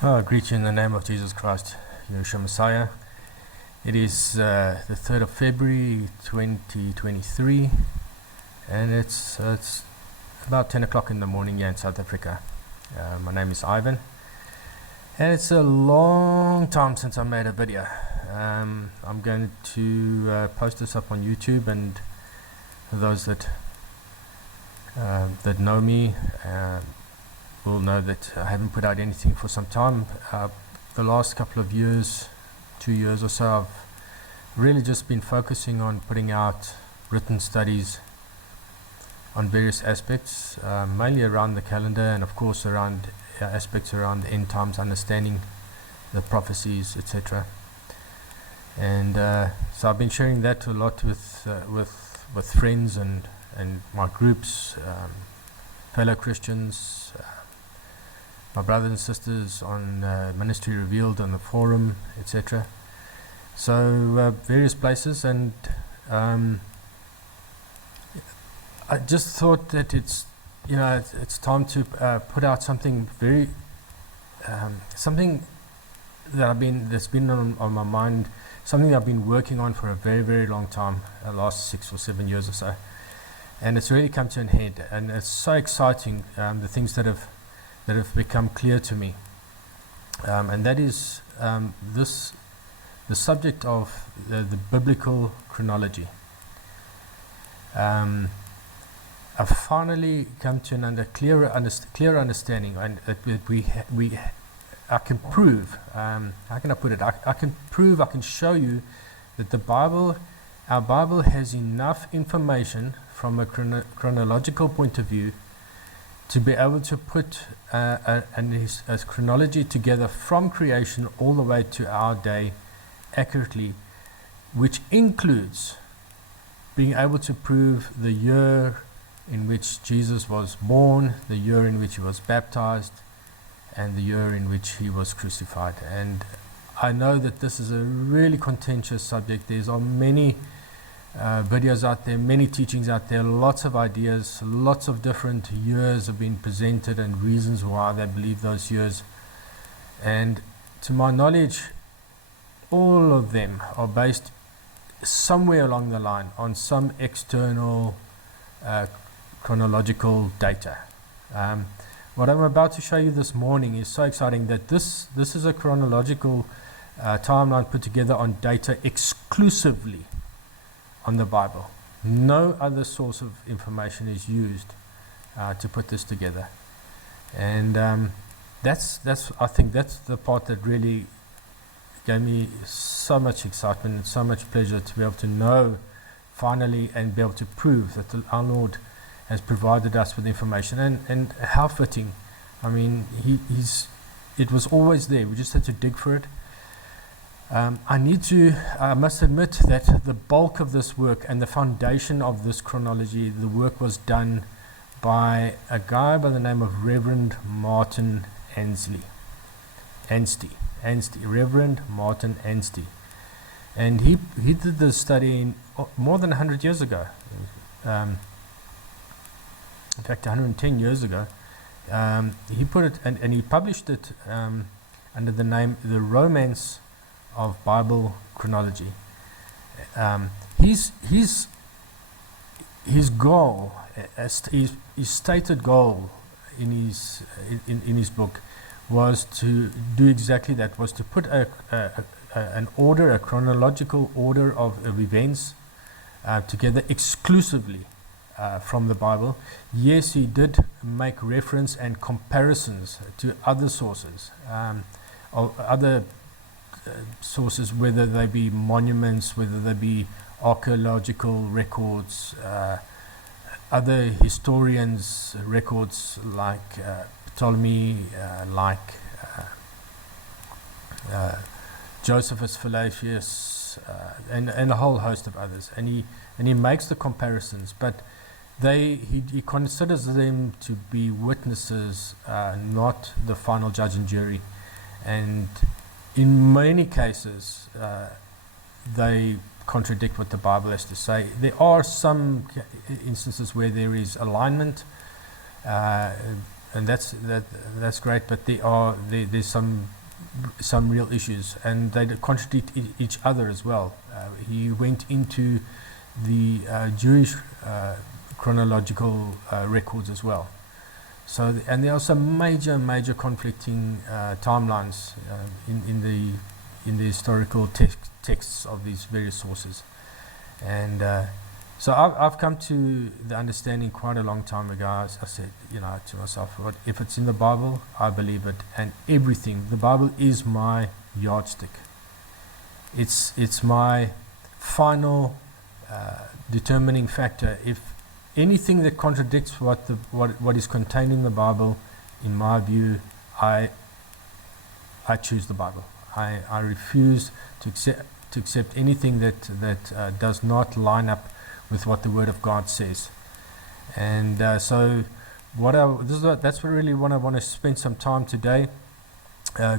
I greet you in the name of Jesus Christ, Yeshua Messiah. It is the 3rd of February 2023, and it's about 10 o'clock in the morning here in South Africa. My name is Ivan, and it's a long time since I made a video. I'm going to post this up on YouTube, and for those that know me, will know that I haven't put out anything for some time. The last couple of years, 2 years or so, I've really just been focusing on putting out written studies on various aspects, mainly around the calendar and of course around aspects around the end times, understanding the prophecies, etc. And so I've been sharing that a lot with friends and my groups, fellow Christians, my brothers and sisters on Ministry Revealed on the forum, etc. So various places, and I just thought that it's time to put out something very something that's been on my mind, something I've been working on for a very, very long time, the last 6 or 7 years or so, and it's really come to an head, and it's so exciting, the things that have become clear to me, and that is the subject of the biblical chronology. I've finally come to a clearer understanding, and that I can prove. How can I put it? I can prove. I can show you that our Bible has enough information from a chronological point of view to be able to put a chronology together from creation all the way to our day accurately, which includes being able to prove the year in which Jesus was born, the year in which he was baptized, and the year in which he was crucified. And I know that this is a really contentious subject. There's many videos out there, many teachings out there, lots of ideas, lots of different years have been presented and reasons why they believe those years. And to my knowledge, all of them are based somewhere along the line on some external chronological data. What I'm about to show you this morning is so exciting, that this is a chronological timeline put together on data exclusively on the Bible. No other source of information is used to put this together, and I think that's the part that really gave me so much excitement and so much pleasure, to be able to know finally and be able to prove that our Lord has provided us with information, and how fitting. I mean, it was always there. We just had to dig for it. I must admit that the bulk of this work and the foundation of this chronology, the work was done by a guy by the name of Reverend Martin Anstey, Reverend Martin Anstey. And he did this study more than 100 years ago. In fact, 110 years ago. He put it, and he published it under the name The Romance of Bible Chronology. His goal, his stated goal in his book, was to do exactly that, was to put a chronological order of events together exclusively from the Bible. Yes, he did make reference and comparisons to other sources, or other sources, whether they be monuments, whether they be archaeological records, other historians' records like Ptolemy, like Josephus Philadelphus, and a whole host of others. And he makes the comparisons, but he considers them to be witnesses, not the final judge and jury. And in many cases, they contradict what the Bible has to say. There are some instances where there is alignment, that's great, but there's some real issues, and they contradict each other as well. He went into the Jewish chronological records as well. So, and there are some major conflicting timelines in the historical texts of these various sources. And so I've come to the understanding quite a long time ago. I said, to myself, if it's in the Bible, I believe it, and everything. The Bible is my yardstick. It's my final determining factor. If anything that contradicts what is contained in the Bible, in my view, I choose the Bible. I refuse to accept anything that does not line up with what the Word of God says. And so that's really what I want to spend some time today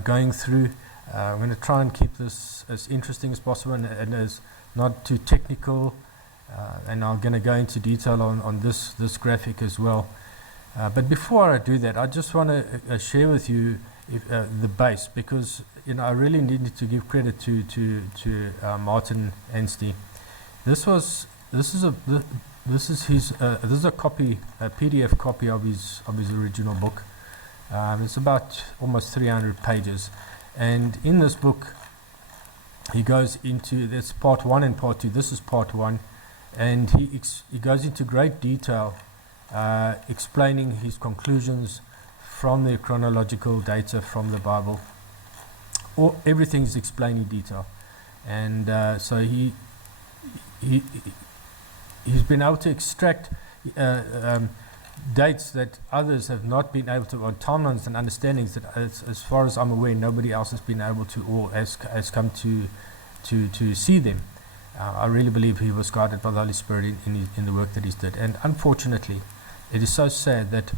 going through. I'm going to try and keep this as interesting as possible and as not too technical. And I'm going to go into detail on this graphic as well. But before I do that, I just want to share with you the base, because I really needed to give credit to Martin Anstey. This is a copy, a PDF copy of his original book. It's about almost 300 pages, and in this book he goes into, there's part 1 and part 2. This is part 1, and he goes into great detail explaining his conclusions from the chronological data from the Bible. Everything is explained in detail, and so he's been able to extract dates that others have not been able to, or timelines and understandings that, as far as I'm aware, nobody else has been able to, or has come to see them. I really believe he was guided by the Holy Spirit in the work that he's did. And unfortunately, it is so sad that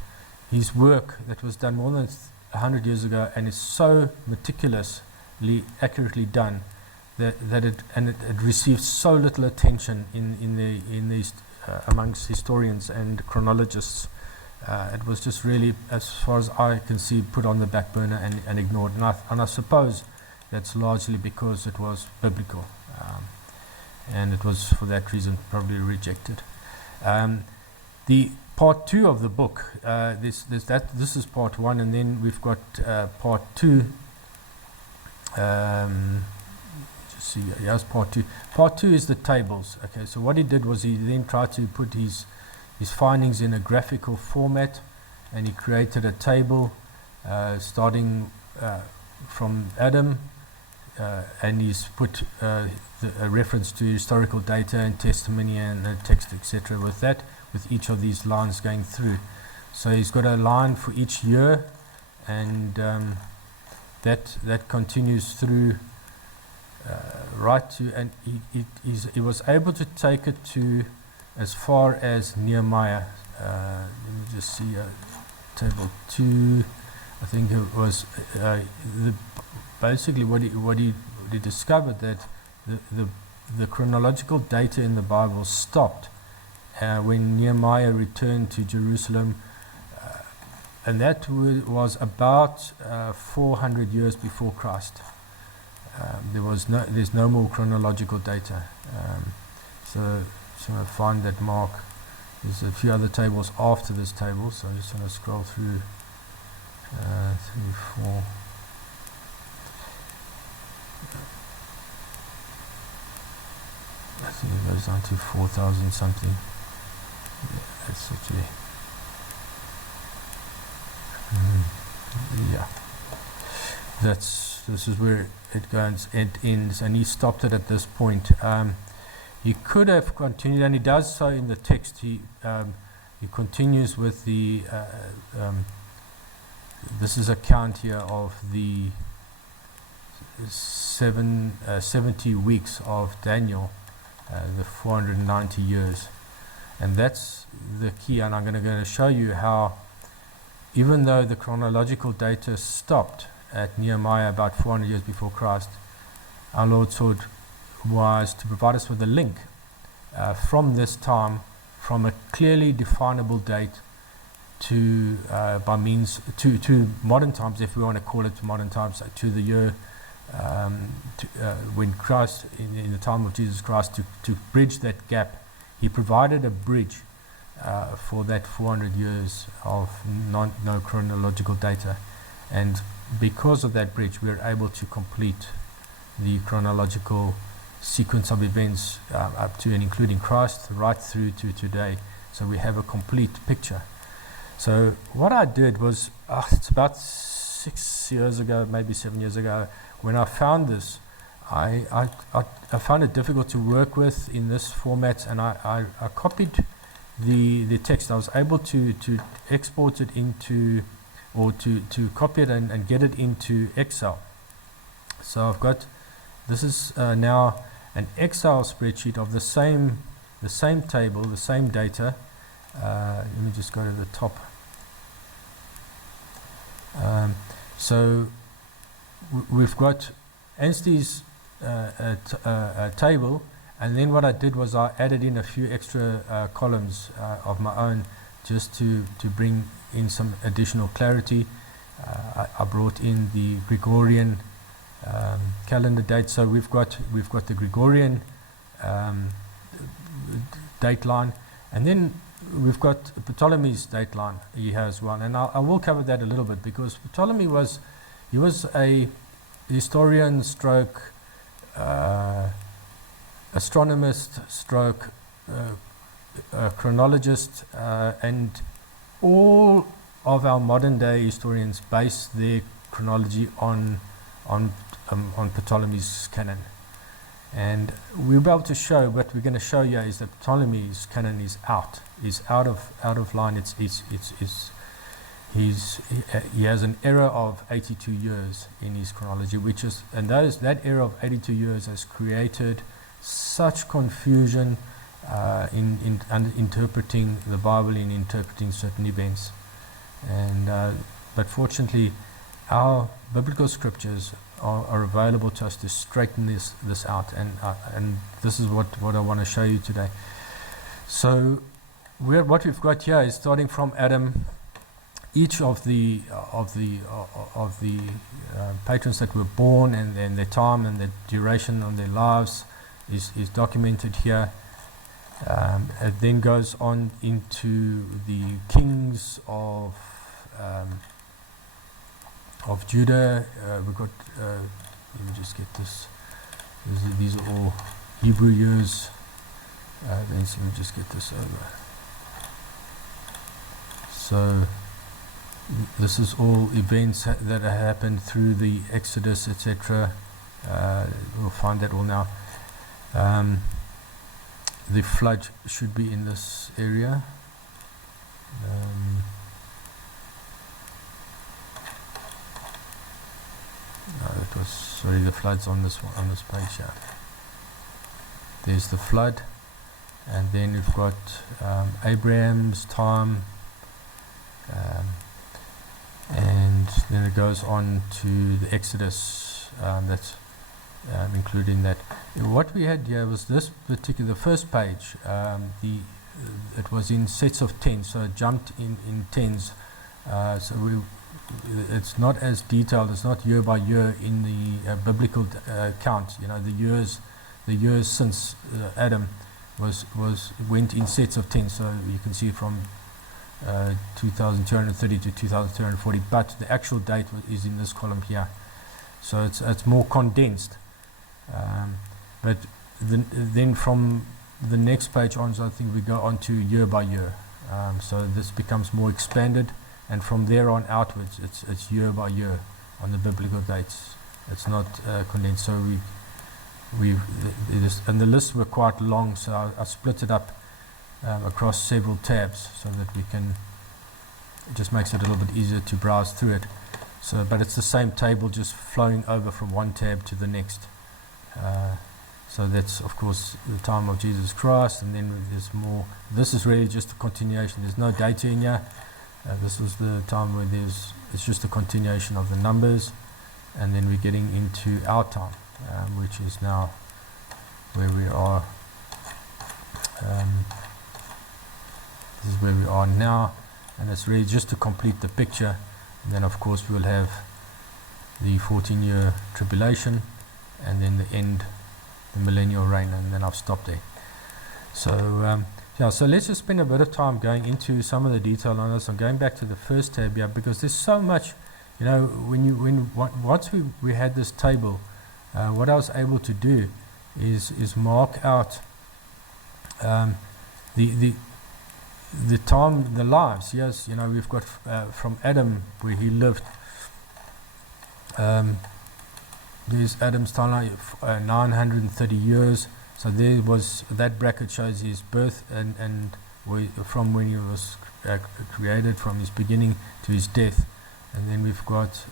his work that was done more than 100 years ago, and is so meticulously, accurately done, that it receives so little attention in these amongst historians and chronologists. It was just really, as far as I can see, put on the back burner and ignored. And I suppose that's largely because it was biblical, and it was for that reason probably rejected. The part 2 of the book, this is part 1, and then we've got part 2. See, here's part 2. Part 2 is the tables. Okay, so what he did was he then tried to put his findings in a graphical format, and he created a table starting from Adam, and he's put a reference to historical data and testimony and text, etc. with each of these lines going through. So he's got a line for each year, and that continues through right to, and he was able to take it to as far as Nehemiah. Let me just see, table 2. I think it was basically what he discovered, that the chronological data in the Bible stopped when Nehemiah returned to Jerusalem, and that was about 400 years before Christ. There's no more chronological data. So just want to find that mark. There's a few other tables after this table, so I just want to scroll through 3, 4. I think it goes down to 4,000 something. Yeah, that's actually. Yeah. This is where it goes, it ends, and he stopped it at this point. He could have continued, and he does so in the text. He continues with the this is a count here of the 70 weeks of Daniel, the 490 years, and that's the key. And I'm going to show you how, even though the chronological data stopped at Nehemiah about 400 years before Christ, our Lord sought was to provide us with a link from this time, from a clearly definable date, to by means to modern times, if we want to call it modern times, to the year when Christ, in the time of Jesus Christ, to bridge that gap. He provided a bridge for that 400 years of no chronological data, and because of that bridge, we're able to complete the chronological sequence of events up to and including Christ right through to today. So we have a complete picture. So what I did was, it's about 6 years ago, maybe 7 years ago, when I found this, I found it difficult to work with in this format, and I copied the text. I was able to export it into, or to copy it and get it into Excel. So I've got, this is now an Excel spreadsheet of the same table, the same data. Let me just go to the top. So we've got Anstey's table, and then what I did was I added in a few extra columns of my own, just to bring in some additional clarity. I brought in the Gregorian calendar date, so we've got the Gregorian date line, and then we've got Ptolemy's date line here as well, and I will cover that a little bit, because Ptolemy was a historian stroke astronomist stroke chronologist, and all of our modern day historians base their chronology on Ptolemy's canon. And we'll be able to show, what we're going to show you is that Ptolemy's canon is out of line. He has an error of 82 years in his chronology, that error of 82 years has created such confusion in interpreting the Bible, in interpreting certain events. And but fortunately, our biblical scriptures are available to us to straighten this out, and this is what I want to show you today. So what we've got here is, starting from Adam, each of the patrons that were born, and their time and the duration of their lives is documented here. It then goes on into the kings of Judah. We've got, let me just get this. These are all Hebrew years. Let me just get this over. So this is all events that have happened through the Exodus, etc. We'll find that all now. The flood should be in this area. The flood's on this page here. There's the flood, and then we've got Abraham's time, and then it goes on to the Exodus. That's including that. What we had here was this particular first page. It was in sets of 10, so it jumped in tens. It's not as detailed. It's not year by year in the biblical count. The years since Adam went in sets of 10. So you can see from 2230 to 2240. But the actual date is in this column here. So it's more condensed. But then from the next page on, so I think we go on to year by year. So this becomes more expanded. And from there on outwards, it's year by year on the biblical dates. It's not condensed. So and the lists were quite long, so I split it up across several tabs, so that we can. It just makes it a little bit easier to browse through it. So, but it's the same table, just flowing over from one tab to the next. So that's, of course, the time of Jesus Christ, and then there's more. This is really just a continuation. There's no data in here. This was the time where it's just a continuation of the numbers, and then we're getting into our time, which is now where we are. This is where we are now, and it's really just to complete the picture. And then of course we'll have the 14-year tribulation, and then the end, the millennial reign, and then I've stopped there. So so let's just spend a bit of time going into some of the detail on this. I'm going back to the first tab here because there's so much, once we had this table, what I was able to do is mark out the time, the lives. Yes, we've got from Adam, where he lived. There's Adam's timeline, 930 years. So there was, that bracket shows his birth and from when he was created, from his beginning to his death. And then we've got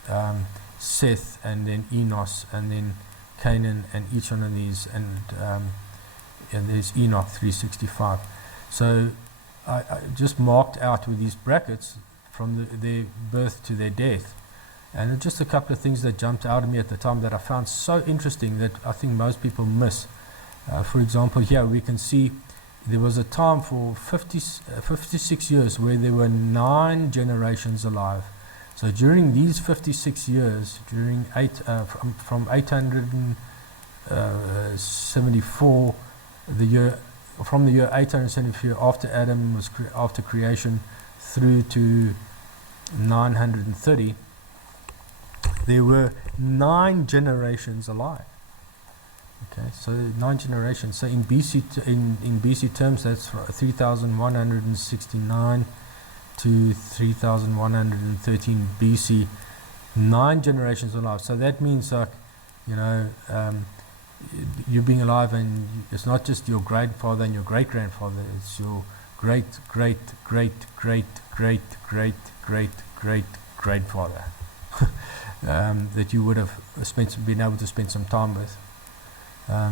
Seth, and then Enos, and then Canaan, and each one of these, and there's Enoch 365. So I just marked out with these brackets from their birth to their death. And just a couple of things that jumped out at me at the time that I found so interesting that I think most people miss. For example, here we can see there was a time for 56 years where there were 9 generations alive. So during these 56 years, during from 874, from the year 874 after Adam was after creation through to 930, there were 9 generations alive. Okay, so 9 generations. So in BC in BC terms, that's 3,169 to 3,113 BC. 9 generations alive. So that means, like, you being alive, and it's not just your grandfather and your great grandfather. It's your great great great great great great great great grandfather that you would have been able to spend some time with.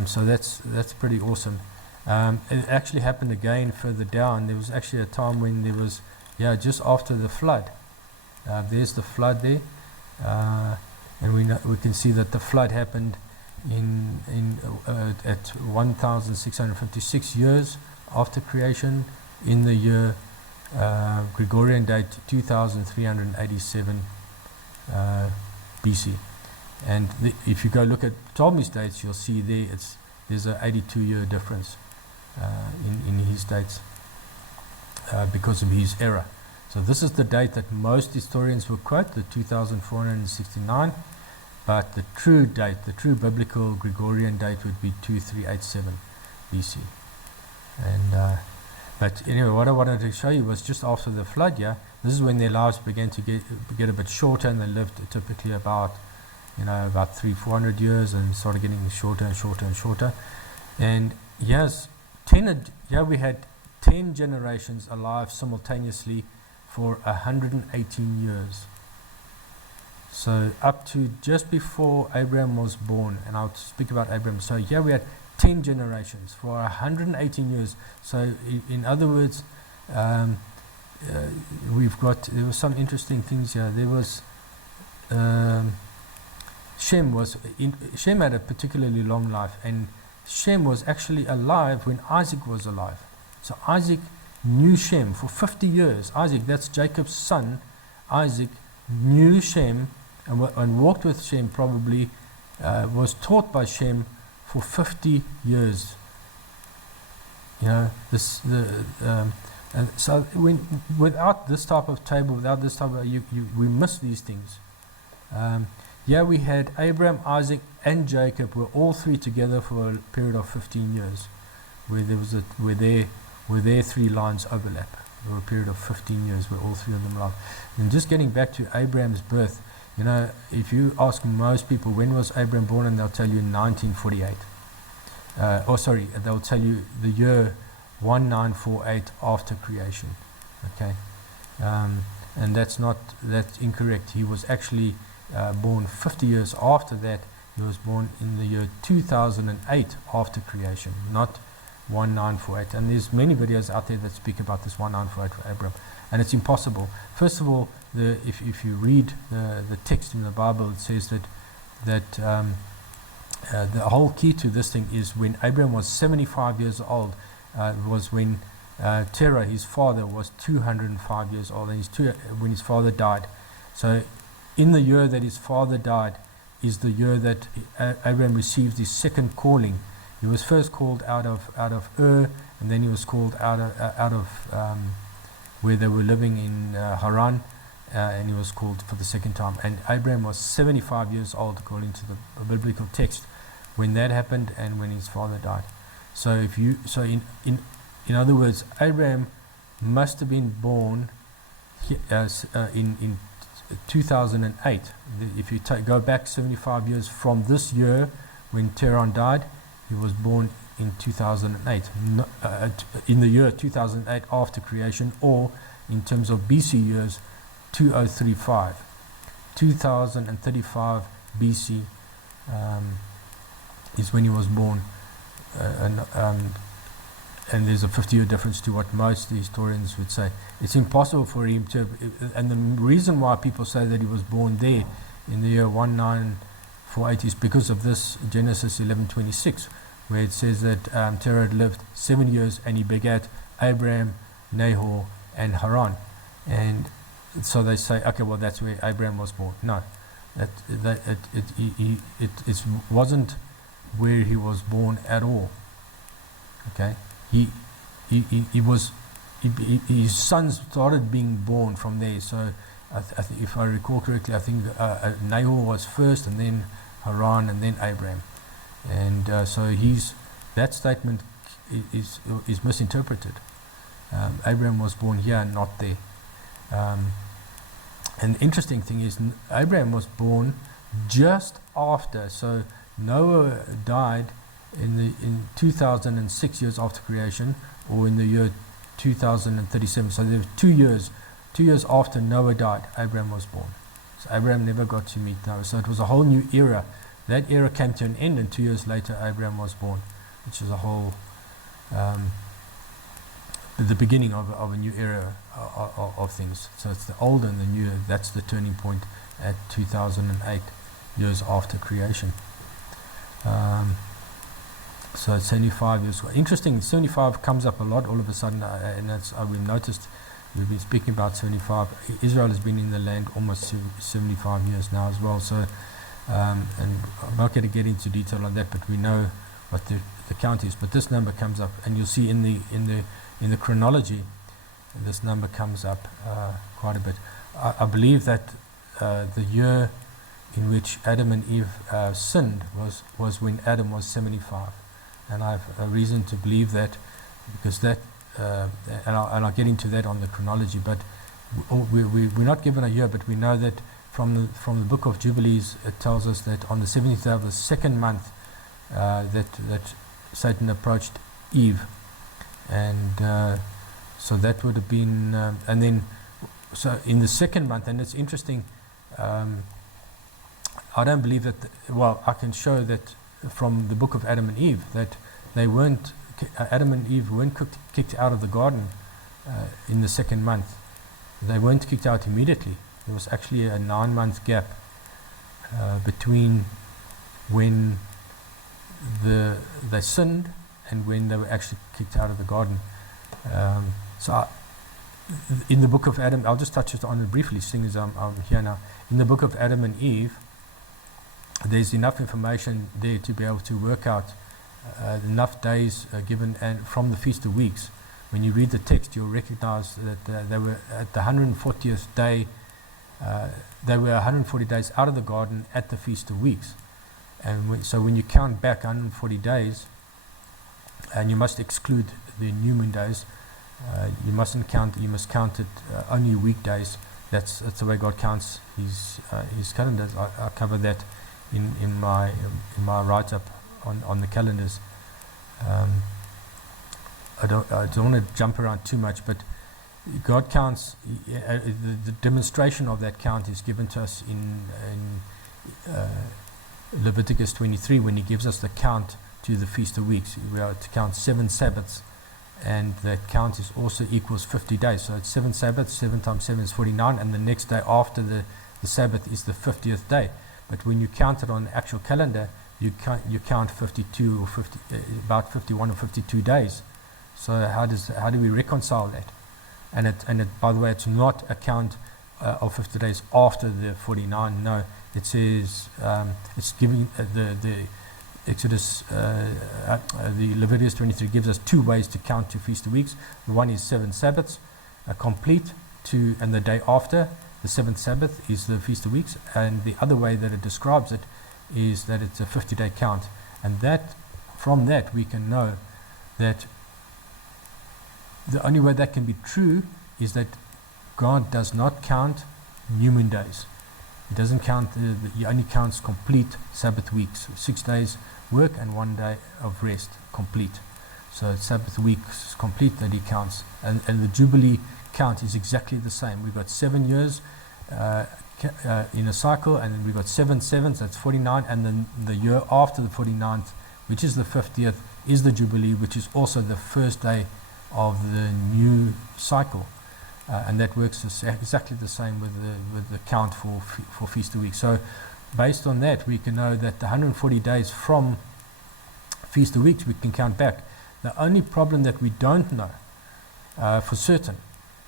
So that's pretty awesome. It actually happened again further down. There was actually a time when there was, just after the flood. There's the flood there, and we can see that the flood happened at 1,656 years after creation, in the year Gregorian date 2,387 BC. And if you go look at Ptolemy's dates, you'll see there's an 82-year difference in his dates because of his error. So this is the date that most historians will quote, the 2,469, but the true date, the true biblical Gregorian date, would be 2387 BC. And but anyway, what I wanted to show you was just after the flood. This is when their lives began to get a bit shorter, and they lived typically about 300-400 years, and started getting shorter and shorter and shorter. And we had 10 generations alive simultaneously for 118 years. So up to just before Abraham was born, and I'll speak about Abraham. So here we had 10 generations for 118 years. So in other words, there were some interesting things here. There was Shem had a particularly long life, and Shem was actually alive when Isaac was alive. So Isaac knew Shem for 50 years. Isaac, that's Jacob's son. Isaac knew Shem and walked with Shem, probably was taught by Shem for 50 years. And so without this type of table, without this type of, we miss these things. We had Abraham, Isaac, and Jacob were all three together for a period of 15 years, where their 3 lines overlap. There were a period of 15 years where all 3 of them alive. And just getting back to Abraham's birth, if you ask most people when was Abraham born, and they'll tell you 1948. They'll tell you the year 1948 after creation. Okay, and that's incorrect. He was actually born 50 years after that. He was born in the year 2008 after creation, not 1948. And there's many videos out there that speak about this 1948 for Abraham, and it's impossible. First of all, if you read the text in the Bible, it says that the whole key to this thing is when Abraham was 75 years old, was when Terah, his father, was 205 years old, and when his father died. So in the year that his father died is the year that Abraham received his second calling. He was first called out of Ur, and then he was called out of where they were living in Haran, and he was called for the second time. And Abraham was 75 years old, according to the biblical text, when that happened and when his father died. So in other words, Abraham must have been born in 2008. If you go back 75 years from this year when Terah died, he was born in 2008, in the year 2008 after creation, or in terms of BC years, 2035. 2035 BC is when he was born. And there's a 50-year difference to what most historians would say. It's impossible for him to, and the reason why people say that he was born there in the year 1948 is because of this Genesis 11:26, where it says that Terah had lived 7 years and he begat Abraham, Nahor, and Haran. And so they say, okay, well, that's where Abraham was born. No, it wasn't where he was born at all. Okay. His sons started being born from there. So if I recall correctly, I think Nahor was first, and then Haran, and then Abraham. And so that statement is misinterpreted. Abraham was born here and not there. And the interesting thing is, Abraham was born just after. So Noah died in 2006 years after creation, or in the year 2037. So there were 2 years after Noah died, Abraham was born. So Abraham never got to meet Noah. So it was a whole new era. That era came to an end, and 2 years later Abraham was born, which is a whole the beginning of a new era of things. So it's the old and the new. That's the turning point at 2008 years after creation. So it's 75 years. Interesting, 75 comes up a lot all of a sudden, and that's we've noticed. We've been speaking about 75. Israel has been in the land almost 75 years now as well. So, and I'm not going to get into detail on that, but we know what the count is. But this number comes up, and you'll see in the chronology, this number comes up quite a bit. I believe that the year in which Adam and Eve sinned was when Adam was 75. And I have a reason to believe that, because that, and I'll get into that on the chronology, but we're not given a year, but we know that from the book of Jubilees, it tells us that on the 17th day of the second month, that Satan approached Eve. And so that would have been, and then, so in the second month, and it's interesting, I don't believe that, I can show that from the book of Adam and Eve, that Adam and Eve weren't kicked out of the garden in the second month. They weren't kicked out immediately. There was actually a 9-month gap between when they sinned and when they were actually kicked out of the garden. In the book of Adam, I'll just touch on it briefly, seeing as I'm here now. In the book of Adam and Eve, there's enough information there to be able to work out enough days given, and from the Feast of Weeks. When you read the text, you'll recognize that they were at the 140th day. They were 140 days out of the garden at the Feast of Weeks. And so when you count back 140 days, and you must exclude the new moon days, you must count it only weekdays. That's the way God counts his calendars. I cover that in my write-up on the calendars. I don't want to jump around too much, but God counts. The demonstration of that count is given to us in Leviticus 23, when he gives us the count to the Feast of Weeks. We are to count 7 Sabbaths, and that count is also equals 50 days. So it's 7 Sabbaths, 7 times 7 is 49, and the next day after the Sabbath is the 50th day. But when you count it on the actual calendar, you count 52 or 50, about 51 or 52 days. So how do we reconcile that? And it by the way, it's not a count of 50 days after the 49. No, it says it's giving the Exodus, the Leviticus 23 gives us two ways to count to feast of weeks. The one is 7 Sabbaths, complete and the day after the 7th Sabbath is the feast of weeks. And the other way that it describes it is that it's a 50-day count. And that, from that, we can know that the only way that can be true is that God does not count new moon days. He doesn't count, he only counts complete Sabbath weeks, 6 days work and 1 day of rest, complete. So Sabbath weeks complete that he counts. And the Jubilee count is exactly the same. We've got 7 years in a cycle, and then we've got 7 sevens, that's 49, and then the year after the 49th, which is the 50th, is the Jubilee, which is also the first day of the new cycle. And that works exactly the same with the count for Feast of Weeks. So based on that, we can know that the 140 days from Feast of Weeks, we can count back. The only problem that we don't know for certain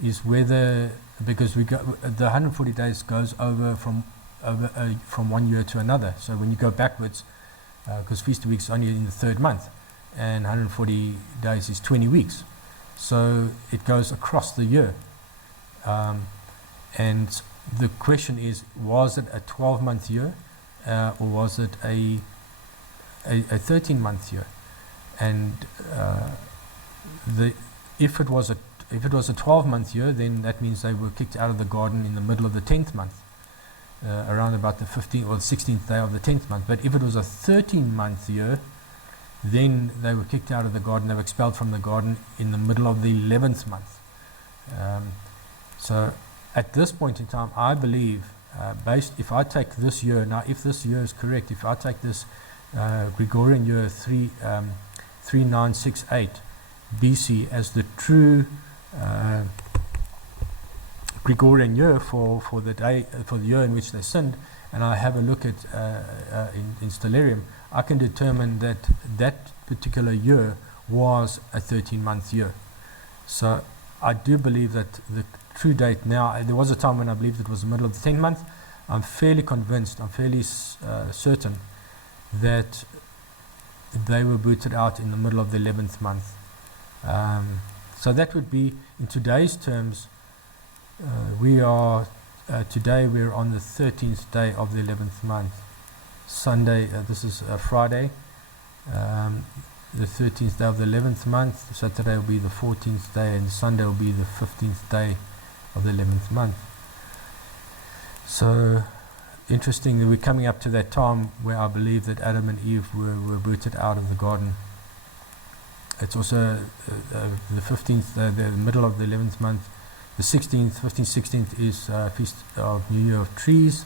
is whether, because the 140 days goes over from 1 year to another. So when you go backwards, because Feast of Weeks is only in the 3rd month, and 140 days is 20 weeks. So it goes across the year. And the question is, was it a 12-month year or was it a 13-month year? And if it was a 12-month year, then that means they were kicked out of the garden in the middle of the 10th month, around about the 15th or 16th day of the 10th month. But if it was a 13-month year, then they were kicked out of the garden, they were expelled from the garden in the middle of the 11th month. So at this point in time, I believe, if I take this year, now if this year is correct, if I take this Gregorian year 3968 BC as the true Gregorian year for the year in which they sinned, and I have a look at in Stellarium, I can determine that particular year was a 13-month year. So I do believe that the true date now, there was a time when I believed it was the middle of the 10th month. I'm fairly convinced, I'm fairly certain that they were booted out in the middle of the 11th month. So that would be, in today's terms, today we're on the 13th day of the 11th month. Sunday, this is Friday, the 13th day of the 11th month. Saturday will be the 14th day, and Sunday will be the 15th day of the 11th month. So interesting that we're coming up to that time where I believe that Adam and Eve were booted out of the garden. It's also the 15th, the middle of the 11th month. The 16th, 15th, 16th is Feast of New Year of Trees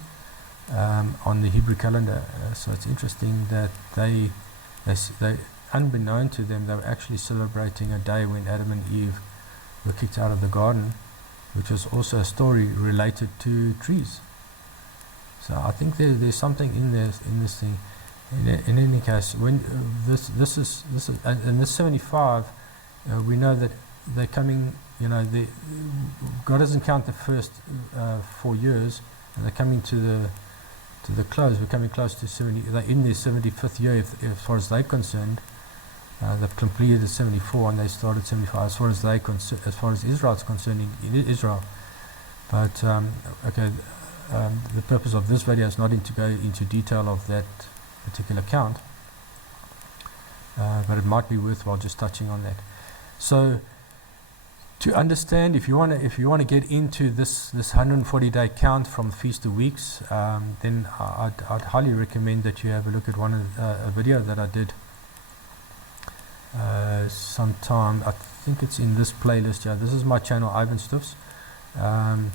on the Hebrew calendar. So it's interesting that they, unbeknown to them, they were actually celebrating a day when Adam and Eve were kicked out of the garden, which was also a story related to trees. So I think there's something in this thing. In any case, when this is in this 75, we know that they're coming. God doesn't count the first 4 years, and they're coming to the close. We're coming close to 70. They're in their 75th year, as far as they're concerned. They've completed 74 and they started 75 as far as Israel's concerned in Israel. But okay, the purpose of this video is not to go into detail of that particular count, but it might be worthwhile just touching on that. So to understand, if you want to get into this 140-day count from Feast of Weeks, then I'd highly recommend that you have a look at a video that I did sometime. I think it's in this playlist. Yeah, this is my channel, Ivan Stuffs, and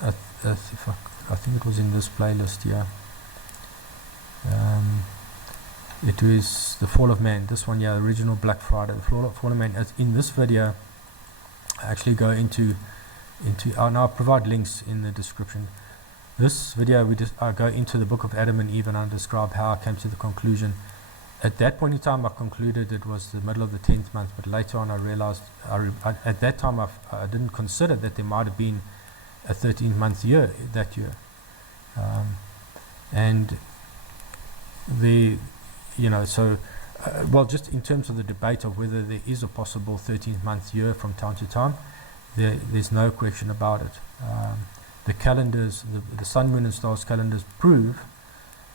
I think it was in this playlist. Yeah, it was the Fall of Man. This one, yeah, original Black Friday, the Fall of Man. As in this video, I actually go into. And I'll provide links in the description. This video, I go into the book of Adam and Eve, and I describe how I came to the conclusion At that point in time, I concluded it was the middle of the 10th month, but later on I realized, at that time I didn't consider that there might have been a 13-month year that year. And well, just in terms of the debate of whether there is a possible 13th-month year from time to time, there's no question about it. The calendars, the sun, moon, and stars calendars prove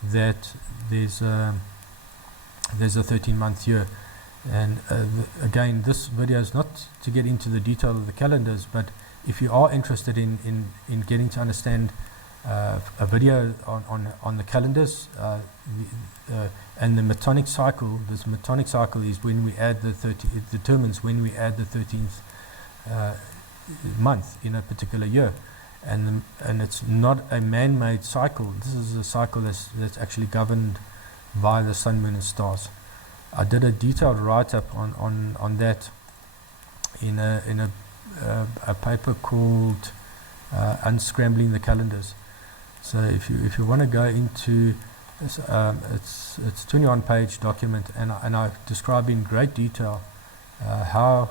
that there's a 13-month year. And again, this video is not to get into the detail of the calendars, but if you are interested in getting to understand a video on the calendars and the Metonic cycle, this Metonic cycle is when we add it determines when we add the 13th month in a particular year. And it's not a man-made cycle. This is a cycle that's actually governed by the sun, moon, and stars. I did a detailed write-up on that in a paper called Unscrambling the Calendars. So if you want to go into it's 21-page document, and I describe in great detail how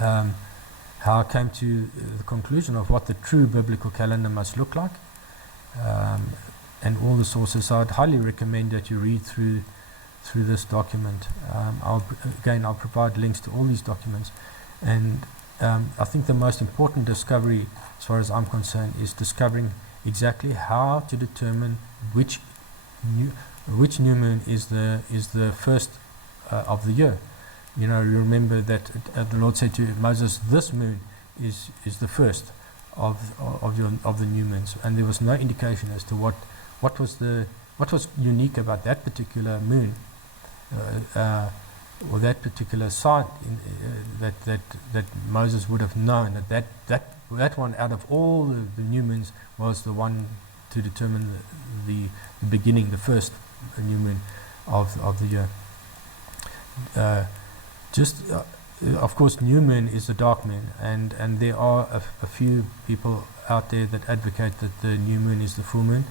I came to the conclusion of what the true biblical calendar must look like, and all the sources. So I'd highly recommend that you read through this document. I'll provide links to all these documents, and I think the most important discovery, as far as I'm concerned, is discovering exactly how to determine which new moon is the first of the year. You remember that the Lord said to Moses, "This moon is the first of the new moons," and there was no indication as to what was unique about that particular moon, or that particular sign that Moses would have known that one out of all the new moons was the one to determine the beginning, the first new moon of the year. Of course, new moon is the dark moon, and there are a few people out there that advocate that the new moon is the full moon.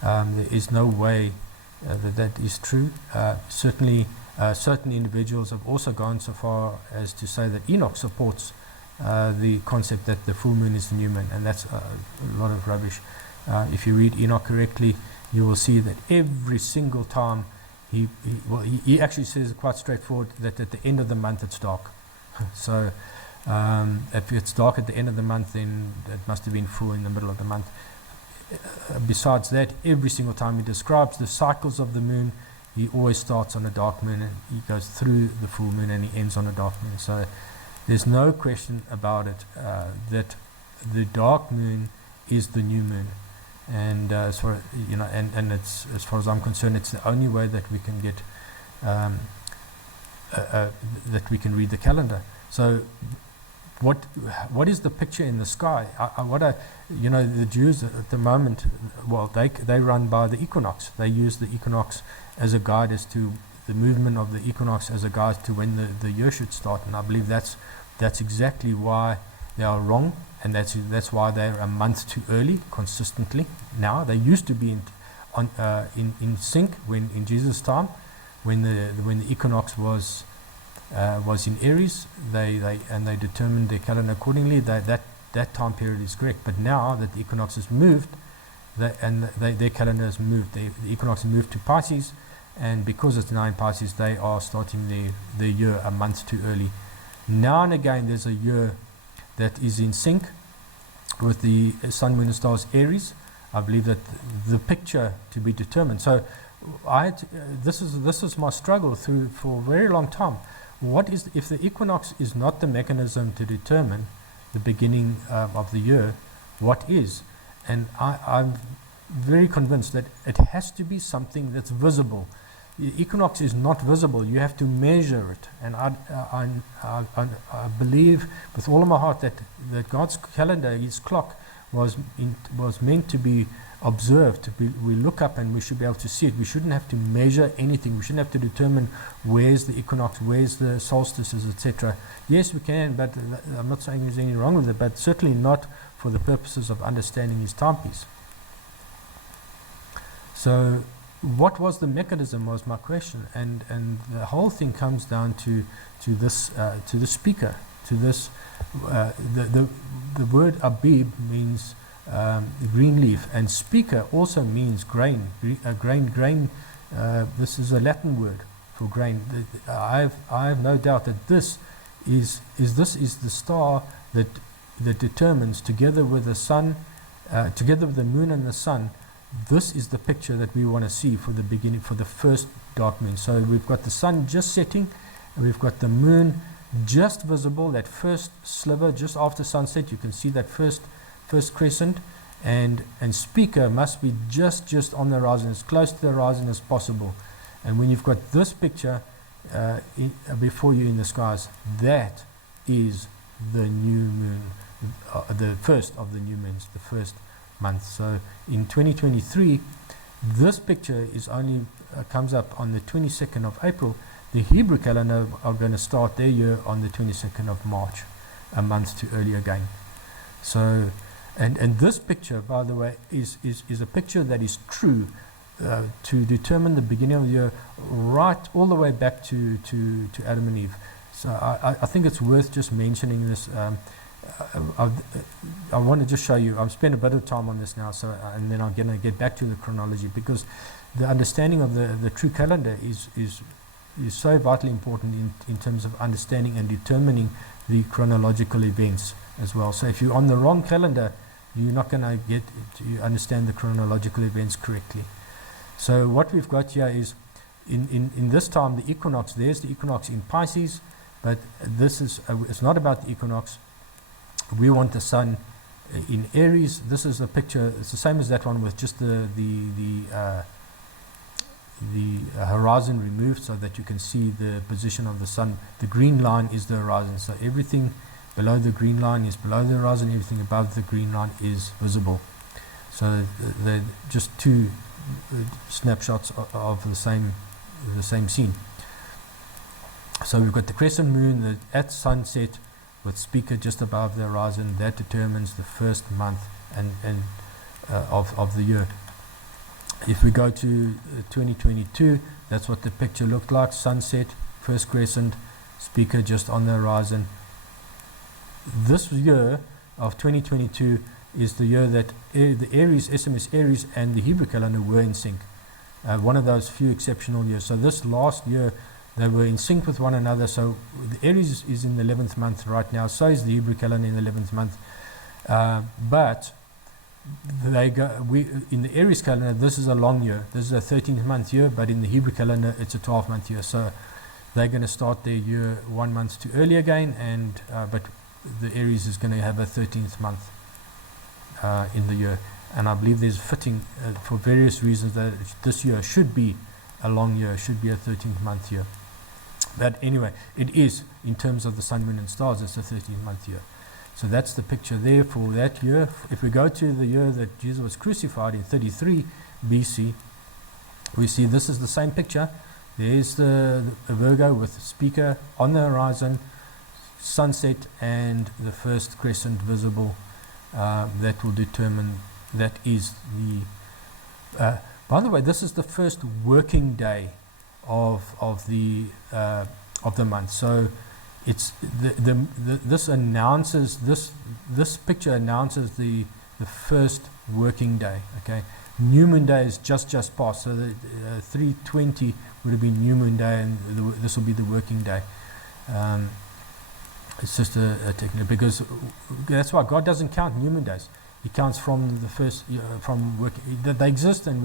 There is no way that is true. Certainly, certain individuals have also gone so far as to say that Enoch supports the concept that the full moon is the new moon, and that's a lot of rubbish. If you read Enoch correctly, you will see that every single time he actually says quite straightforward that at the end of the month it's dark. So if it's dark at the end of the month, then it must have been full in the middle of the month. Besides that, every single time he describes the cycles of the moon, he always starts on a dark moon and he goes through the full moon and he ends on a dark moon. So there's no question about it that the dark moon is the new moon. And as far as far as I'm concerned, it's the only way that we can get that we can read the calendar. So what is the picture in the sky? The Jews at the moment, well, they run by the equinox. They use the equinox as a guide as to the movement of the equinox as a guide to when the year should start. And I believe that's exactly why they are wrong. And that's why they're a month too early consistently. Now they used to be in sync when in Jesus' time, when the equinox was in Aries. They determined their calendar accordingly. That time period is correct. But now that the equinox has moved, their calendar has moved. The equinox has moved to Pisces, and because it's now in Pisces, they are starting their year a month too early. Now and again, there's a year that is in sync with the sun, moon, and stars Aries. I believe that the picture to be determined. So this is my struggle through for a very long time. What is, if the equinox is not the mechanism to determine the beginning of the year, what is? And I'm very convinced that it has to be something that's visible. The equinox is not visible. You have to measure it. And I believe with all of my heart that God's calendar, His clock, was meant to be observed. We look up and we should be able to see it. We shouldn't have to measure anything. We shouldn't have to determine where's the equinox, where's the solstices, etc. Yes, we can, but I'm not saying there's anything wrong with it, but certainly not for the purposes of understanding His timepiece. So what was the mechanism was my question, and the whole thing comes down to this, to the speaker, to this. The word abib means green leaf, and speaker also means grain. Grain. This is a Latin word for grain. I have no doubt that this is the star that determines, together with the sun, together with the moon and the sun. This is the picture that we want to see for the beginning, for the first dark moon. So we've got the sun just setting, and we've got the moon just visible, that first sliver just after sunset. You can see that first crescent, and speaker must be just on the horizon, as close to the horizon as possible. And when you've got this picture before you in the skies, that is the new moon, the first of the new moons, the first month. So in 2023, this picture is only comes up on the 22nd of April. The Hebrew calendar are going to start their year on the 22nd of March, a month too early again. So, and this picture, by the way, is a picture that is true to determine the beginning of the year, right all the way back to Adam and Eve. So I think it's worth just mentioning this. I want to just show you. I've spent a bit of time on this now, so and then I'm going to get back to the chronology, because the understanding of the true calendar is so vitally important in terms of understanding and determining the chronological events as well. So if you're on the wrong calendar, you're not going to get to understand the chronological events correctly. So what we've got here is in this time, the equinox. There's the equinox in Pisces, but this is it's not about the equinox. We want the sun in Aries. This is a picture. It's the same as that one, with just the horizon removed, so that you can see the position of the sun. The green line is the horizon, so everything below the green line is below the horizon. Everything above the green line is visible. So they're just two snapshots of the same scene. So we've got the crescent moon at sunset, with speaker just above the horizon. That determines the first month and of the year. If we go to 2022, that's what the picture looked like. Sunset, first crescent, speaker just on the horizon. This year of 2022 is the year that the Aries, SMS Aries, and the Hebrew calendar were in sync. One of those few exceptional years. So this last year, they were in sync with one another. So the Aries is in the 11th month right now. So is the Hebrew calendar in the 11th month. But in the Aries calendar, this is a long year. This is a 13th month year, but in the Hebrew calendar, it's a 12-month year. So they're going to start their year 1 month too early again, and but the Aries is going to have a 13th month in the year. And I believe there's fitting for various reasons that this year should be a long year, should be a 13th month year. But anyway, it is, in terms of the sun, moon, and stars, it's a 13th-month year. So that's the picture there for that year. If we go to the year that Jesus was crucified in 33 BC, we see this is the same picture. There's the Virgo with speaker on the horizon, sunset, and the first crescent visible. That will determine, that is the... by the way, this is the first working day of the month. So it's this announces this picture announces the first working day. Okay, New Moon Day is just past. So the 3:20 would have been New Moon Day, and this will be the working day. It's just a technical, because that's why God doesn't count New Moon days. He counts from the first from work. They exist, and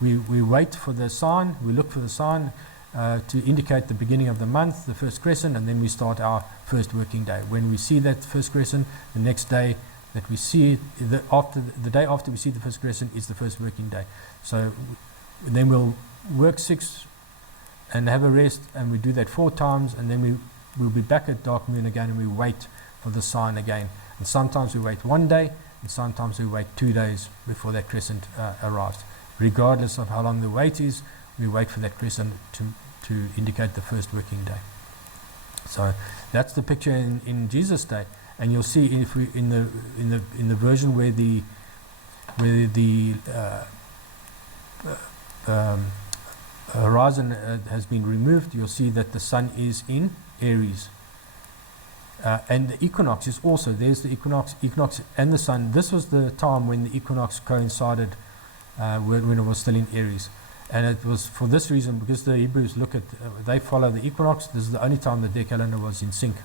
we wait for the sign. We look for the sign to indicate the beginning of the month, the first crescent, and then we start our first working day. When we see that first crescent, the next day that we see it, the day after we see the first crescent is the first working day. So then we'll work 6 and have a rest, and we do that 4 times, and then we'll be back at dark moon again, and we wait for the sign again. And sometimes we wait 1 day, and sometimes we wait 2 days before that crescent arrives. Regardless of how long the wait is, we wait for that crescent to indicate the first working day. So that's the picture in Jesus' day. And you'll see if we in the version where the horizon has been removed, you'll see that the sun is in Aries. And the equinox is also, there's the equinox and the sun. This was the time when the equinox coincided when it was still in Aries. And it was for this reason, because the Hebrews look at, they follow the equinox. This is the only time that their calendar was in sync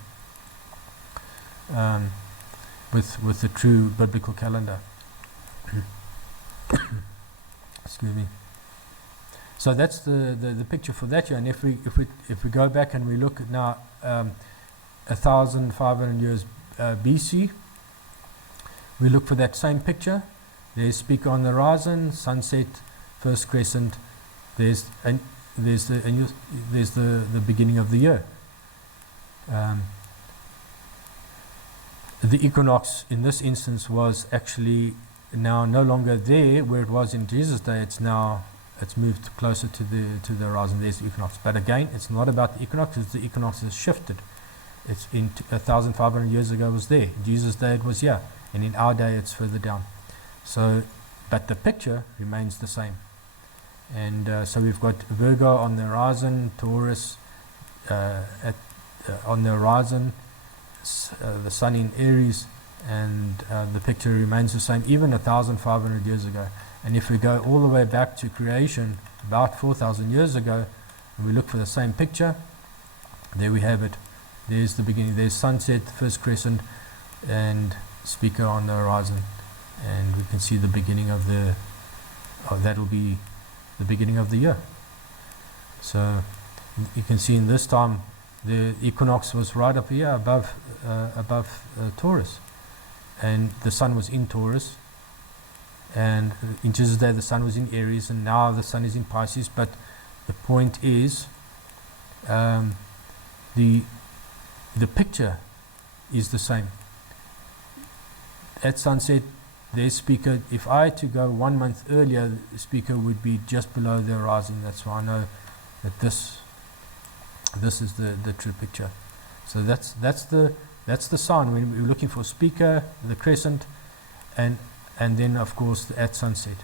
with the true biblical calendar. Excuse me. So that's the picture for that year. And if we go back and we look at now 1,500 years BC, we look for that same picture. There's speaker on the horizon, sunset, first crescent. There's the beginning of the year. The equinox in this instance was actually now no longer there where it was in Jesus' day. It's moved closer to the horizon. There's the equinox. But again, it's not about the equinox, because the equinox has shifted. It's in 1,500 years ago it was there. In Jesus' day it was here, and in our day it's further down. So, but the picture remains the same. And so we've got Virgo on the horizon, Taurus on the horizon, the sun in Aries, and the picture remains the same, even 1,500 years ago. And if we go all the way back to creation, about 4,000 years ago, and we look for the same picture, there we have it. There's the beginning. There's sunset, first crescent, and speaker on the horizon, and we can see the beginning of that'll be the beginning of the year. So you can see in this time the equinox was right up here above Taurus, and the sun was in Taurus, and in Jesus' day the sun was in Aries, and now the sun is in Pisces. But the point is, the picture is the same. At sunset, there's speaker. If I had to go 1 month earlier, the speaker would be just below the horizon. That's why I know that this is the true picture. So that's the sign when we're looking for speaker, the crescent, and then of course at sunset.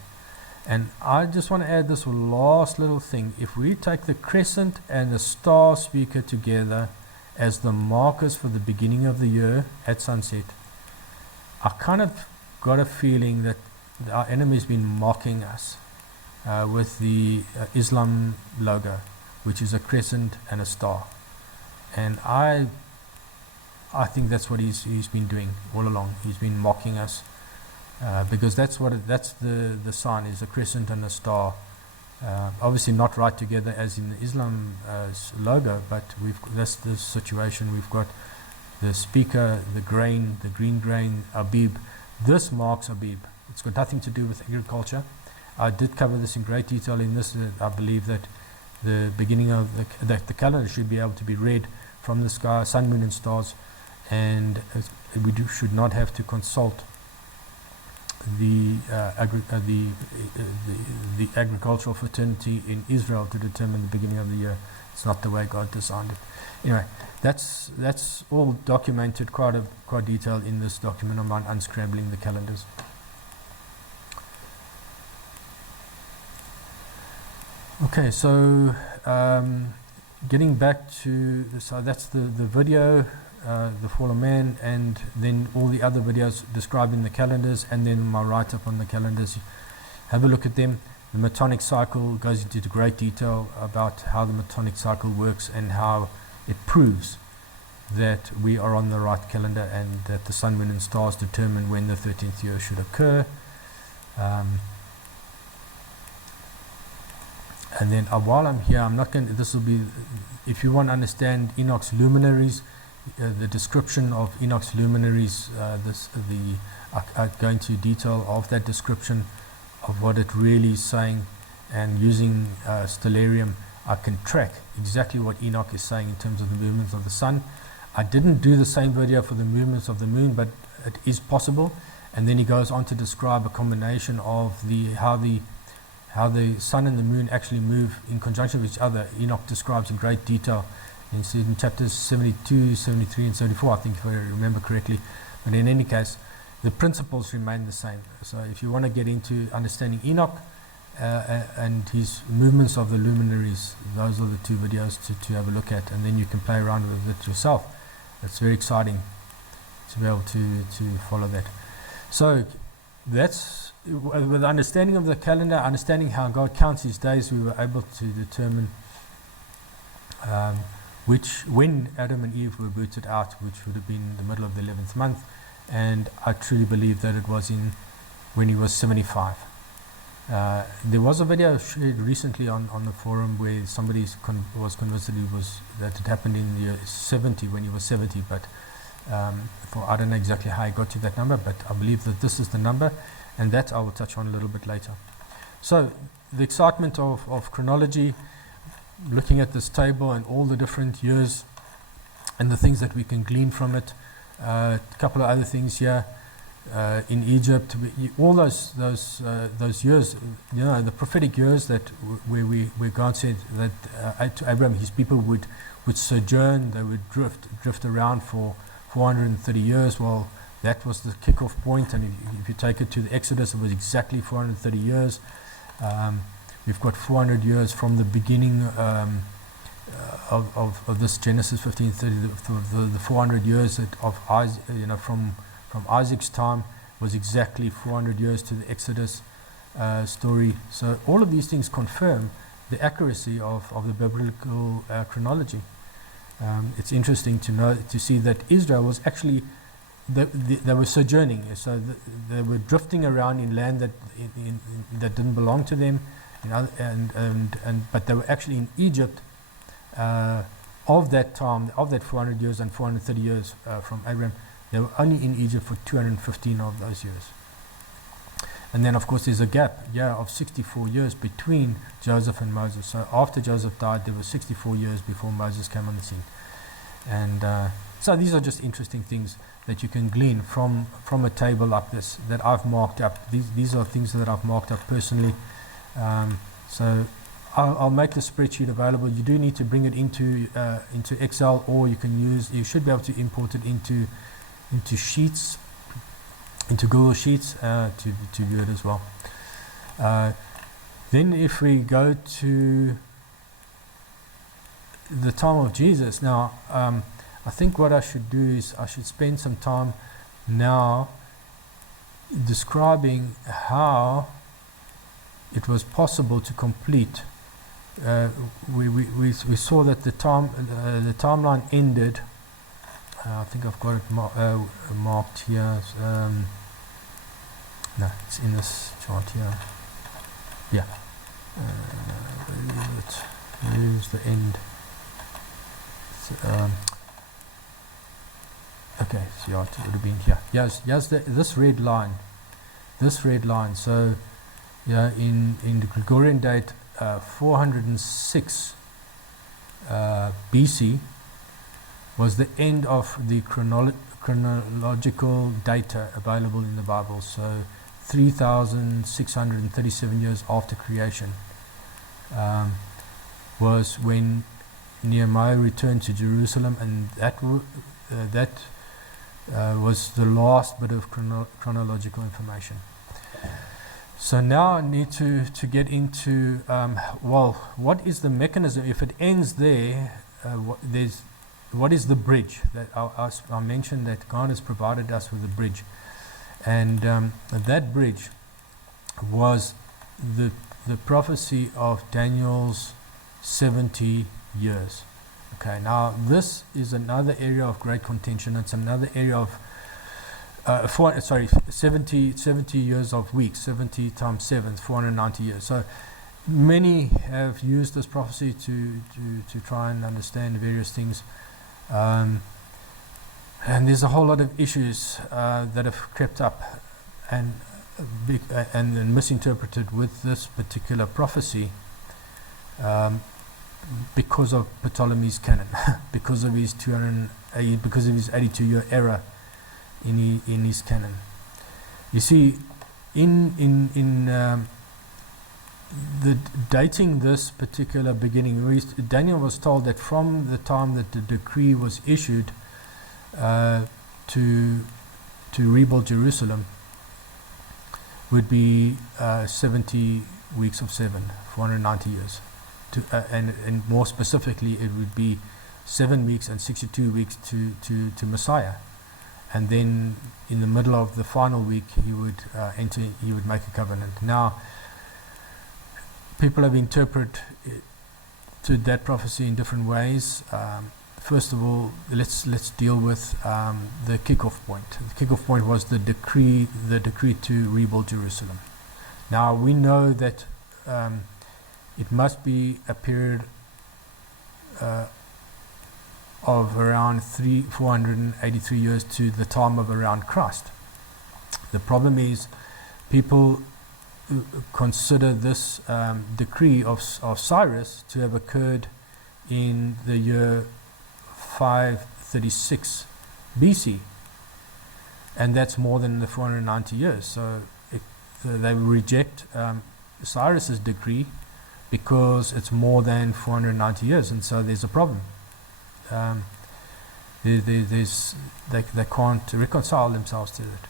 And I just want to add this last little thing. If we take the crescent and the star speaker together as the markers for the beginning of the year at sunset, I kind of got a feeling that our enemy's been mocking us with the Islam logo, which is a crescent and a star. And I think that's what he's been doing all along. He's been mocking us because that's the sign, is a crescent and a star. Obviously not right together as in the Islam logo, but that's the situation. We've got the speaker, the green grain, Abib. This marks Abib. It's got nothing to do with agriculture. I did cover this in great detail in this. I believe that the beginning of the calendar should be able to be read from the sky, sun, moon, and stars, and we should not have to consult the agricultural fraternity in Israel to determine the beginning of the year. It's not the way God designed it. Anyway, that's all documented quite detailed in this document of mine, Unscrambling the Calendars. Okay, so getting back to so that's the video, the Fall of Man, and then all the other videos describing the calendars, and then my write-up on the calendars. Have a look at them. The Metonic cycle goes into great detail about how the Metonic cycle works and how it proves that we are on the right calendar, and that the sun, moon, and stars determine when the 13th year should occur. And then while I'm here, I'm not going to, this will be, if you want to understand Enoch's luminaries, the description of Enoch's luminaries, I go into detail of that description of what it really is saying, and using stellarium I can track exactly what Enoch is saying in terms of the movements of the sun. I didn't do the same video for the movements of the moon, but it is possible. And then he goes on to describe a combination of how the sun and the moon actually move in conjunction with each other. Enoch describes in great detail in chapters 72, 73, and 74, I think, if I remember correctly. But in any case, the principles remain the same. So if you want to get into understanding Enoch, and his movements of the luminaries. Those are the two videos to have a look at, and then you can play around with it yourself. It's very exciting to be able to follow that. So that's with understanding of the calendar, understanding how God counts his days, we were able to determine when Adam and Eve were booted out, which would have been the middle of the 11th month, and I truly believe that it was when he was 75. There was a video shared recently on the forum where somebody was convinced that it happened in the year 70, when he was 70, but I don't know exactly how I got to that number, but I believe that this is the number, and that I will touch on a little bit later. So the excitement of chronology, looking at this table and all the different years and the things that we can glean from it. A couple of other things here. In Egypt, all those years, the prophetic years where God said that to Abraham, his people would sojourn, they would drift around for 430 years. Well, that was the kickoff point, and if you take it to the Exodus, it was exactly 430 years. We've got 400 years from the beginning of this Genesis 15:30. The 400 years of Isaac, from Isaac's time was exactly 400 years to the Exodus story. So all of these things confirm the accuracy of the biblical chronology. It's interesting to see that Israel was actually they were sojourning, so they were drifting around in land that didn't belong to them, but they were actually in Egypt of that time, of that 400 years and 430 years from Abraham. They were only in Egypt for 215 of those years. And then, of course, there's a gap of 64 years between Joseph and Moses. So after Joseph died, there were 64 years before Moses came on the scene. And so these are just interesting things that you can glean from a table like this that I've marked up. These are things that I've marked up personally. So I'll make the spreadsheet available. You do need to bring it into Excel, or you should be able to import it into Sheets, into Google Sheets to view it as well. Then if we go to the time of Jesus, now I think what I should do is I should spend some time now describing how it was possible to complete. We saw that the timeline ended. I think I've got it marked here. No, it's in this chart here. Yeah. Where's the end? Okay, so yeah, it would have been here. Yes, this red line. So, yeah, in the Gregorian date, 406 BC was the end of the chronological data available in the Bible. So 3,637 years after creation was when Nehemiah returned to Jerusalem, and that was the last bit of chronological information. So now I need to get into, what is the mechanism? If it ends there, what is the bridge? That I mentioned that God has provided us with a bridge, and that bridge was the prophecy of Daniel's 70 years. Okay, now this is another area of great contention. It's another area of 70 years of weeks, 70 times 7, 490 years. So many have used this prophecy to try and understand various things. And there's a whole lot of issues that have crept up and misinterpreted with this particular prophecy because of Ptolemy's canon, because of his 82-year error in his canon. You see, in the dating this particular beginning, Daniel was told that from the time that the decree was issued to rebuild Jerusalem would be 70 weeks of 7, 490 years. And more specifically, it would be 7 weeks and 62 weeks to Messiah. And then in the middle of the final week, he would make a covenant. Now, people have interpreted to that prophecy in different ways. First of all, let's deal with the kickoff point. The kickoff point was the decree to rebuild Jerusalem. Now we know that it must be a period of around 483 years to the time of around Christ. The problem is people consider this decree of Cyrus to have occurred in the year 536 BC, and that's more than the 490 years. So they reject Cyrus's decree because it's more than 490 years, and so there's a problem. They can't reconcile themselves to it.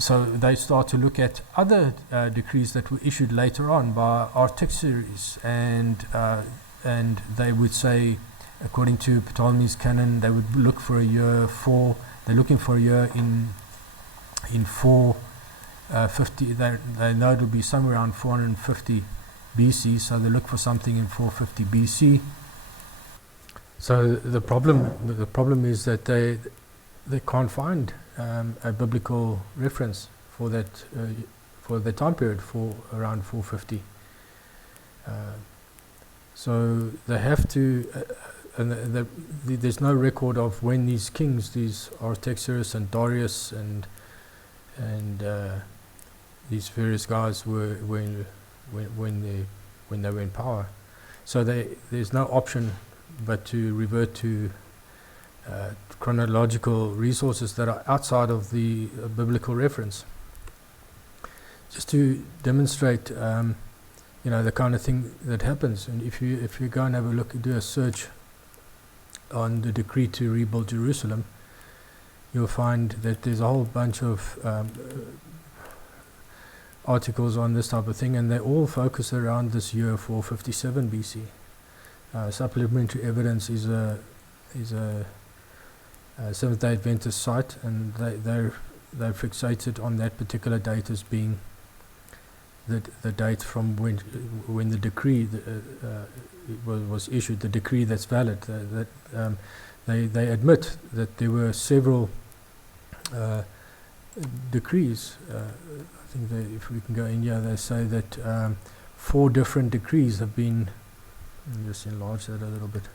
So they start to look at other decrees that were issued later on by Artaxerxes, and they would say, according to Ptolemy's canon, they would look for a year they're looking for a year in 450. They know it will be somewhere around 450 BC, so they look for something in 450 BC. So the problem is that they can't find a biblical reference for that time period, for around 450. So they have to, and there's no record of when these kings, these Artaxerxes and Darius and these various guys were when they were in power. So there's no option but to revert to chronological resources that are outside of the biblical reference, just to demonstrate the kind of thing that happens. And if you go and have a look, do a search on the decree to rebuild Jerusalem, you'll find that there's a whole bunch of articles on this type of thing, and they all focus around this year 457 BC. Supplementary evidence is a Seventh-day Adventist site, and they're fixated on that particular date as being the date from when the decree was issued, the decree that's valid. They admit that there were several decrees. I think if we can go in here, they say that 4 different decrees have been. Let me just enlarge that a little bit.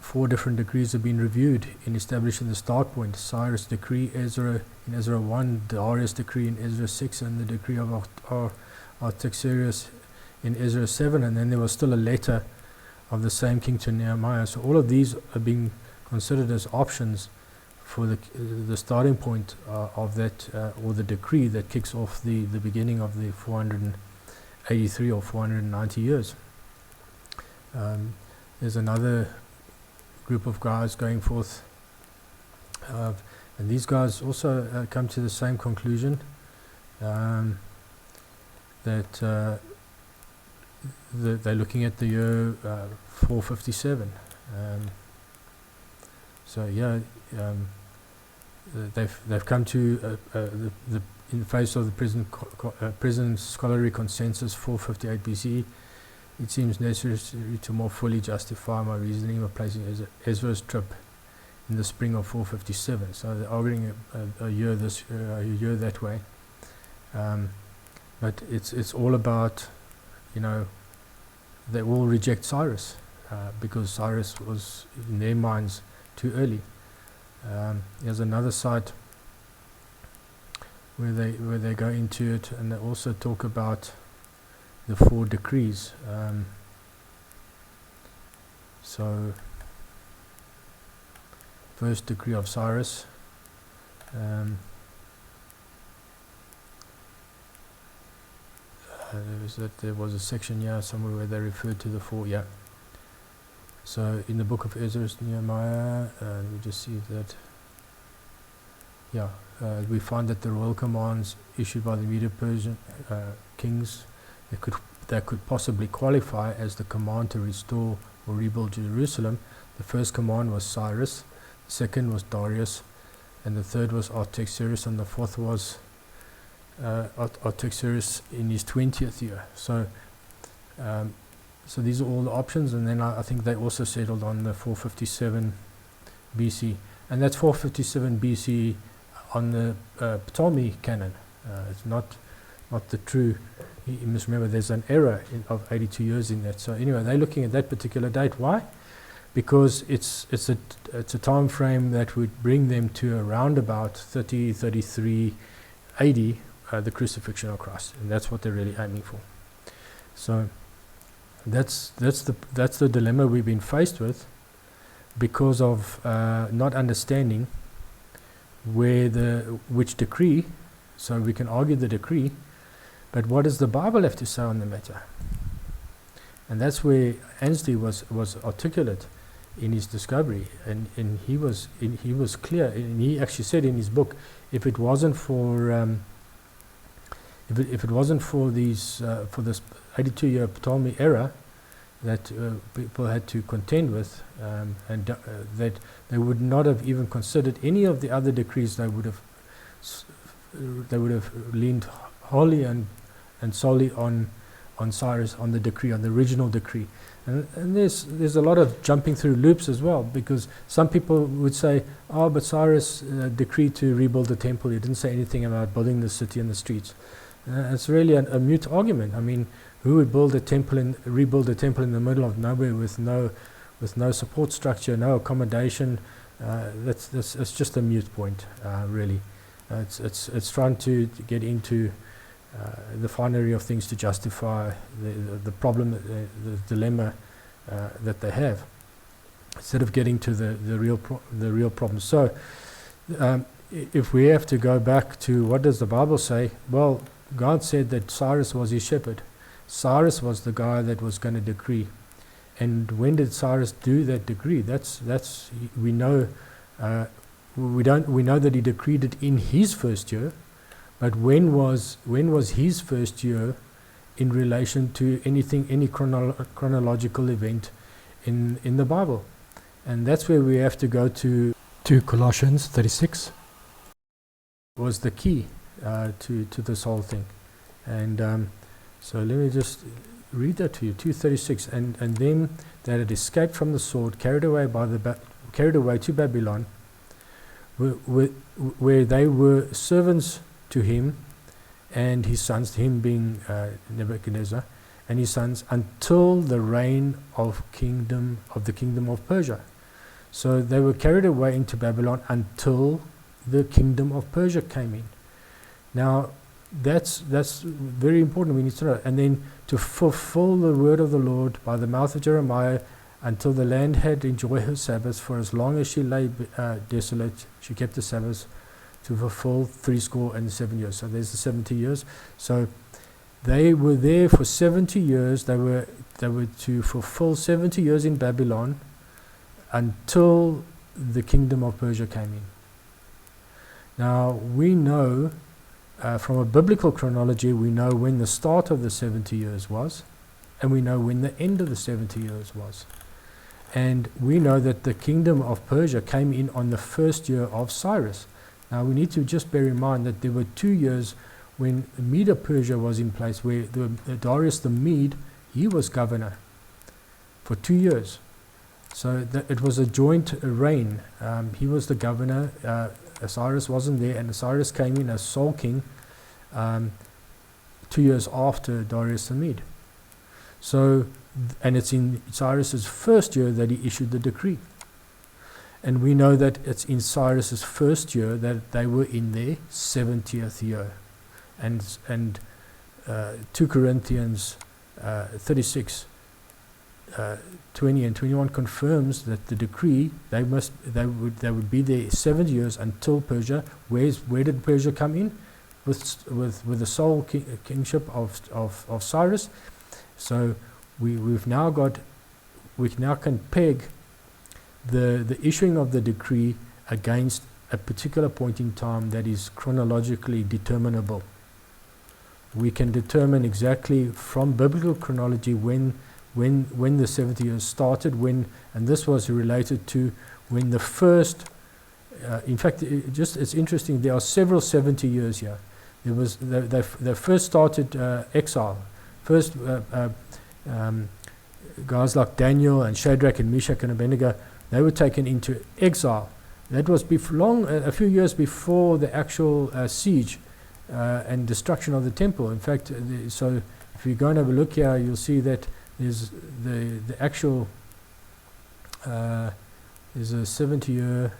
4 different decrees have been reviewed in establishing the start point. Cyrus' decree, Ezra in Ezra 1, Darius' decree in Ezra 6, and the decree of Artaxerxes in Ezra 7, and then there was still a letter of the same king to Nehemiah. So all of these are being considered as options for the starting point of that, or the decree that kicks off the beginning of the 483 or 490 years. There's another group of guys going forth, and these guys also come to the same conclusion, that they're looking at the year 457. They've come to in the face of the present scholarly consensus 458 BCE. It seems necessary to more fully justify my reasoning of placing Ezra's trip in the spring of 457. So they're arguing a year that way, but it's all about, they all reject Cyrus because Cyrus was in their minds too early. There's another site where they go into it, and they also talk about the 4 decrees. So, first decree of Cyrus. There was a section here somewhere where they referred to the 4. Yeah. So in the book of Ezra, Nehemiah, let me just see if that we find that the royal commands issued by the Medo-Persian kings, they could possibly qualify as the command to restore or rebuild Jerusalem. The first command was Cyrus, the second was Darius, and the third was Artaxerxes, and the fourth was Artaxerxes in his 20th year. So these are all the options, and then I think they also settled on the 457 BC, and that's 457 BC on the Ptolemy canon. It's not the true. You must remember there's an error of 82 years in that. So anyway, they're looking at that particular date. Why? Because it's a time frame that would bring them to around about 33 AD, the crucifixion of Christ, and that's what they're really aiming for. So that's the dilemma we've been faced with because of not understanding which decree. So we can argue the decree, but what does the Bible have to say on the matter? And that's where Anstey was articulate in his discovery, and he was clear, and he actually said in his book, if it wasn't for these for this 82-year Ptolemy era that people had to contend with, and that they would not have even considered any of the other decrees, they would have leaned wholly and solely on Cyrus, on the decree, on the original decree. And there's a lot of jumping through loops as well, because some people would say, oh, but Cyrus decreed to rebuild the temple. He didn't say anything about building the city and the streets. It's really a mute argument. I mean, who would rebuild a temple in the middle of nowhere with no support structure, no accommodation? That's just a mute point, really. It's trying to get into the finery of things to justify the problem, the dilemma that they have, instead of getting to the real problem. So, if we have to go back to what does the Bible say? Well, God said that Cyrus was his shepherd. Cyrus was the guy that was going to decree. And when did Cyrus do that decree? We know that he decreed it in his first year, but when was his first year in relation to any chronological event in the Bible? And that's where we have to go to Colossians 36. Was the key to this whole thing. And so let me just read that to you. 2:36, and them that had escaped from the sword, carried away to Babylon, where they were servants to him and his sons, him being Nebuchadnezzar, and his sons, until the reign of the kingdom of Persia. So they were carried away into Babylon until the kingdom of Persia came in. Now, that's very important. We need to know. And then to fulfill the word of the Lord by the mouth of Jeremiah, until the land had enjoyed her Sabbaths, for as long as she lay desolate, she kept the Sabbaths, to fulfill 70 years. So there's the 70 years. So they were there for 70 years. They were to fulfill 70 years in Babylon until the kingdom of Persia came in. Now, we know from a biblical chronology, we know when the start of the 70 years was, and we know when the end of the 70 years was. And we know that the kingdom of Persia came in on the first year of Cyrus. Now, we need to just bear in mind that there were 2 years when Medo-Persia was in place, where Darius the Mede, he was governor for 2 years. So it was a joint reign. He was the governor. Cyrus wasn't there, and Cyrus came in as sole king 2 years after Darius the Mede. So, and it's in Cyrus's first year that he issued the decree. And we know that it's in Cyrus's first year that they were in their 70th year. And 2 Corinthians 36, 20 and 21 confirms that the decree, they would be there 70 years until Persia. Where did Persia come in? With the sole kingship of Cyrus. So we now can peg the issuing of the decree against a particular point in time that is chronologically determinable. We can determine exactly from biblical chronology when the 70 years started, and this was related to when the first, in fact, it's interesting, there are several 70 years here. There was, they first started exile. First, guys like Daniel and Shadrach and Meshach and Abednego, they were taken into exile. That was a few years before the actual siege and destruction of the temple. In fact, so if you go and have a look here, you'll see that there's the actual there's a 70-year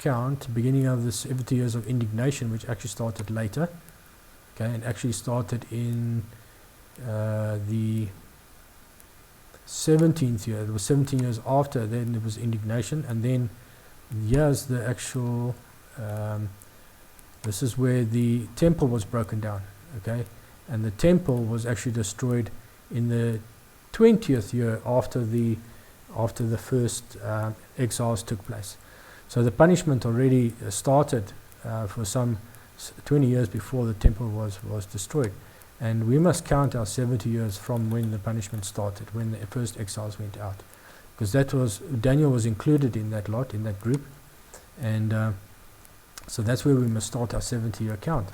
count, beginning of the 70 years of indignation, which actually started later. Okay, and actually started in the 17th year. It was 17 years after. Then there was indignation, and then here's the actual. This is where the temple was broken down. Okay, and the temple was actually destroyed in the 20th year after the first exiles took place. So the punishment already started for some 20 years before the temple was destroyed. And we must count our 70 years from when the punishment started, when the first exiles went out. Because Daniel was included in that lot, in that group. And so that's where we must start our 70-year count.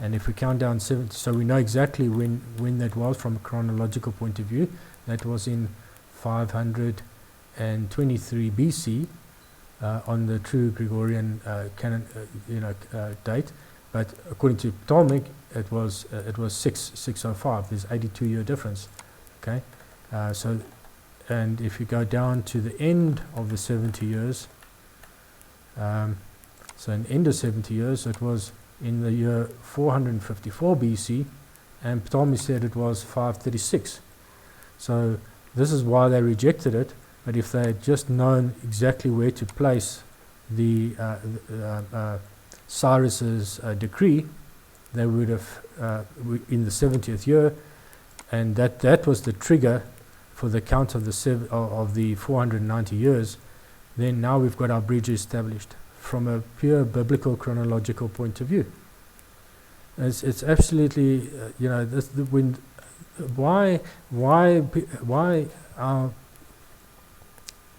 And if we count down 70, so we know exactly when that was from a chronological point of view. That was in 523 BC on the true Gregorian canon, date. But according to Ptolemy, it was 605. There's 82-year difference. Okay, so and if you go down to the end of the 70 years, so in the end of 70 years, it was in the year 454 BC, and Ptolemy said it was 536. So this is why they rejected it. But if they had just known exactly where to place the Cyrus's decree, they would have in the 70th year, and that was the trigger for the count of the 490 years. Then now we've got our bridge established from a pure biblical chronological point of view. It's absolutely why our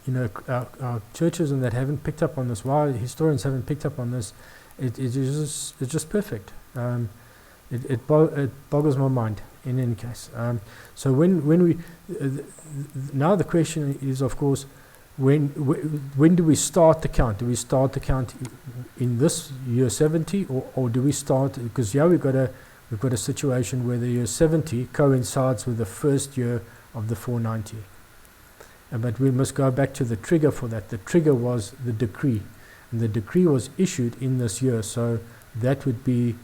our churches and that haven't picked up on this, why historians haven't picked up on this, it's just perfect. It boggles my mind in any case. So when we now the question is, of course, when do we start the count? Do we start the count in this year 70, or do we start, because we've got a situation where the year 70 coincides with the first year of the 490. But we must go back to the trigger for that. The trigger was the decree, and the decree was issued in this year, so that would be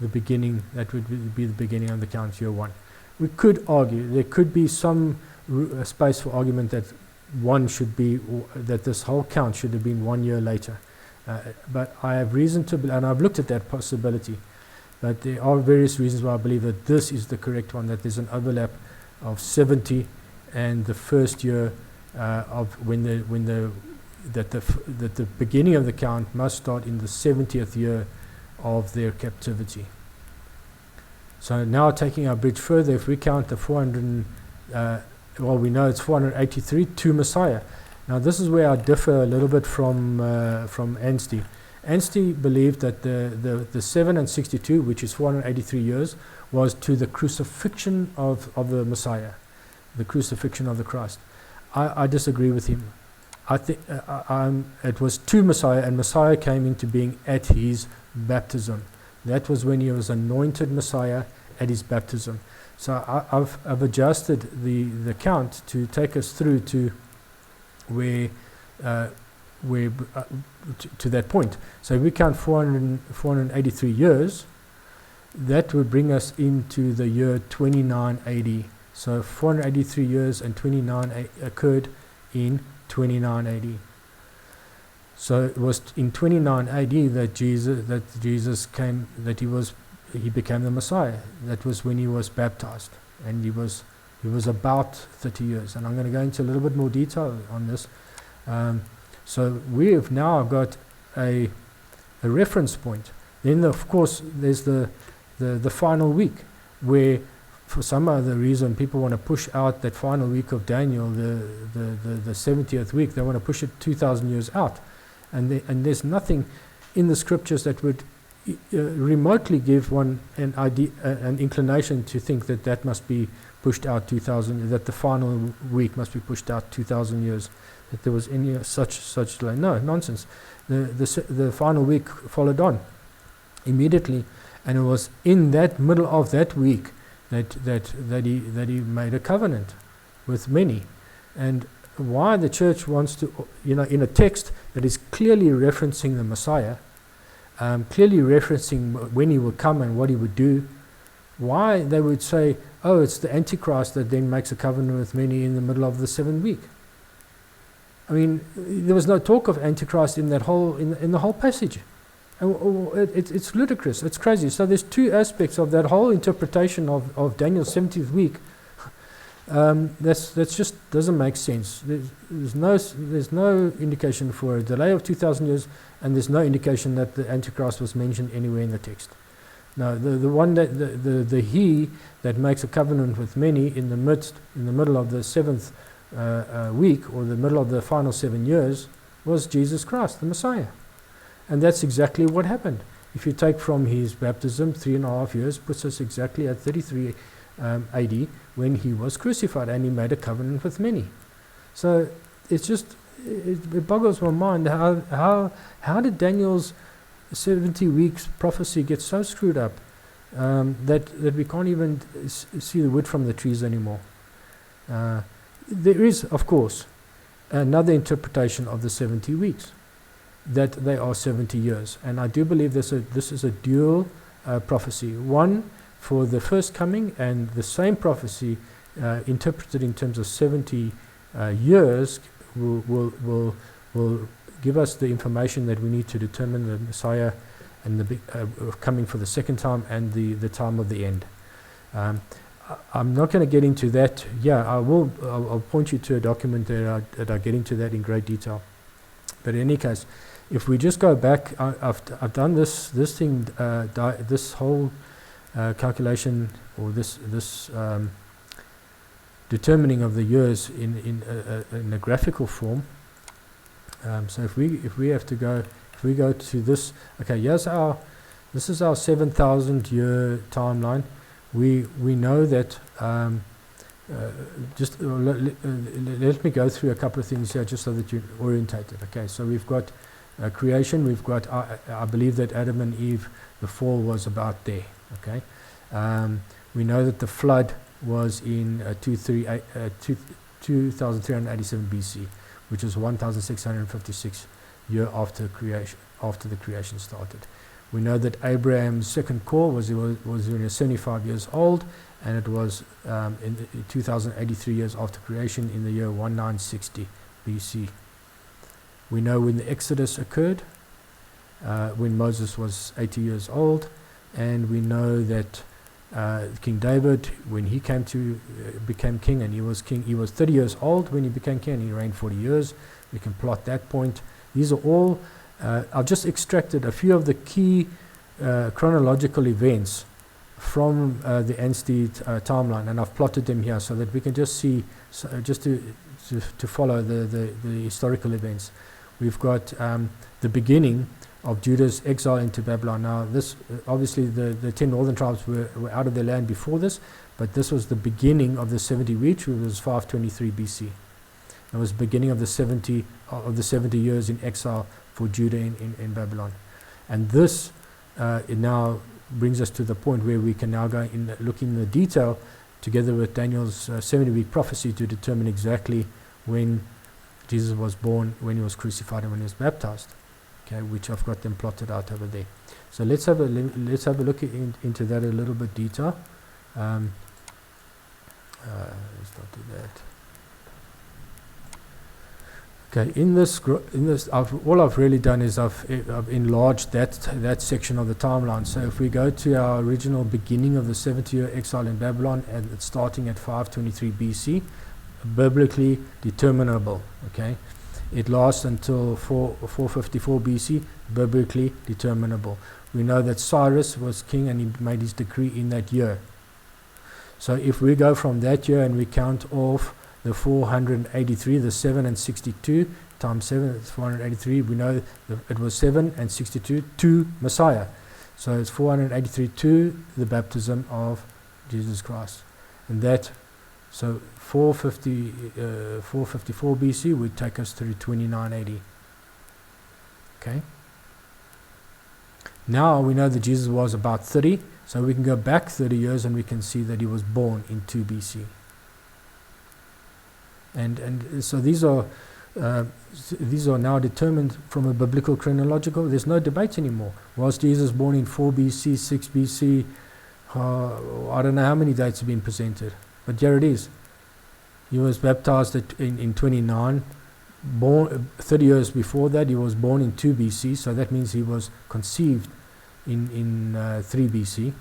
the beginning. That would be the beginning of the count, year 1. We could argue, there could be some space for argument that that this whole count should have been 1 year later. But I have reason to and I've looked at that possibility. But there are various reasons why I believe that this is the correct one, that there's an overlap of 70 and the first year of that the beginning of the count must start in the 70th year of their captivity. So now taking our bridge further, if we count the 400, we know it's 483 to Messiah. Now this is where I differ a little bit from Anstey. Anstey believed that the 7 and 62, which is 483 years, was to the crucifixion of the Messiah, the crucifixion of the Christ. I disagree with him. I think it was to Messiah, and Messiah came into being at his baptism. That was when he was anointed Messiah at his baptism. So I've adjusted the count to take us through to where to that point. So if we count 483 years, that would bring us into the year 29 AD. So 483 years and 29 occurred in 29 AD. So it was in 29 AD that Jesus came, that he became the Messiah. That was when he was baptized, and he was about 30 years. And I'm going to go into a little bit more detail on this. So we have now got a reference point. Then, of course, there's the final week, where for some other reason people want to push out that final week of Daniel, the 70th week. They want to push it 2,000 years out. And there's nothing in the scriptures that would remotely give one an idea, an inclination to think that must be pushed out 2,000, that the final week must be pushed out 2,000 years, that there was any such delay. No, nonsense. The final week followed on immediately, and it was in that middle of that week that he made a covenant with many. And why the church wants to, in a text that is clearly referencing the Messiah, clearly referencing when he would come and what he would do, why they would say, oh, it's the Antichrist that then makes a covenant with many in the middle of the 7th week. I mean, there was no talk of Antichrist in that whole in the whole passage. It's ludicrous. It's crazy. So there's two aspects of that whole interpretation of Daniel's 70th week. That's just doesn't make sense. There's no indication for a delay of 2,000 years, and there's no indication that the Antichrist was mentioned anywhere in the text. No, the one that the he that makes a covenant with many in the middle of the 7th week, or the middle of the final 7 years, was Jesus Christ, the Messiah. And that's exactly what happened. If you take from his baptism, 3.5 years, puts us exactly at 33 AD, when he was crucified, and he made a covenant with many. So it's just, it boggles my mind how did Daniel's 70 weeks prophecy get so screwed up that we can't even see the wood from the trees anymore. There is, of course, another interpretation of the 70 weeks, that they are 70 years. And I do believe this is a dual prophecy. One for the first coming, and the same prophecy interpreted in terms of 70 years will give us the information that we need to determine the Messiah and the coming for the second time, and the time of the end. I'm not going to get into that. I'll point you to a document that I get into that in great detail. But in any case, if we just go back, I've done this whole calculation, or this determining of the years in a graphical form. So if we go to this, okay, this is our 7,000 year timeline. We know that. Let me go through a couple of things here, just so that you're orientated. Okay, so we've got creation. We've got, I believe that Adam and Eve, the fall was about there. Okay, we know that the flood was in 2387 BC, which is 1656 year after the creation started. We know that Abraham's second call was when he was 75 years old, and it was in 2083 years after creation, in the year 1960 BC. We know when the Exodus occurred, when Moses was 80 years old, and we know that King David, when he became king, and he was 30 years old when he became king, and he reigned 40 years. We can plot that point. These are all, I've just extracted a few of the key chronological events from the Anstey timeline, and I've plotted them here so that we can just see, just to follow the historical events. We've got the beginning of Judah's exile into Babylon. Now, this obviously the 10 northern tribes were out of their land before this, but this was the beginning of the 70 weeks, which was 523 BC. It was the beginning of the 70 years in exile for Judah in Babylon. And this it now brings us to the point where we can now go in, look in the detail together with Daniel's 70-week prophecy to determine exactly when Jesus was born, when he was crucified, and when he was baptized. Okay, which I've got them plotted out over there. So let's have a look into that a little bit detail. Let's not do that. Okay, in this, all I've really done is I've enlarged that section of the timeline. So if we go to our original beginning of the 70-year exile in Babylon, and it's starting at 523 BC, biblically determinable. Okay, It lasts until 454 BC, biblically determinable. We know that Cyrus was king and he made his decree in that year. So if we go from that year and we count off the 483, the 7 and 62 times 7, it's 483. We know that it was 7 and 62 to Messiah. So it's 483 to the baptism of Jesus Christ. And that, so 454 BC would take us through 29 AD. Okay? Now we know that Jesus was about 30, so we can go back 30 years and we can see that he was born in 2 BC. And so these are now determined from a biblical chronological. There's no debate anymore. Was Jesus born in 4 BC, 6 BC? I don't know how many dates have been presented, but there it is. He was baptized in 29. Born 30 years before that, he was born in 2 BC, so that means he was conceived in 3 BC.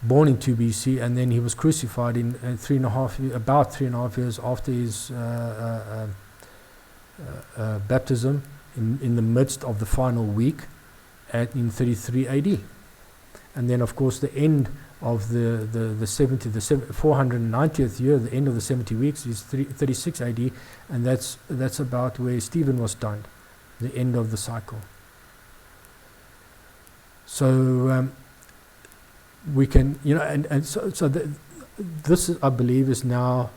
Born in 2 BC, and then he was crucified in about 3.5 years after his baptism, in the midst of the final week, in 33 AD. And then, of course, the end of the 490th year, the end of the 70 weeks, is 36 AD, and that's about where Stephen was stoned, the end of the cycle. So we can, this is, I believe, is now,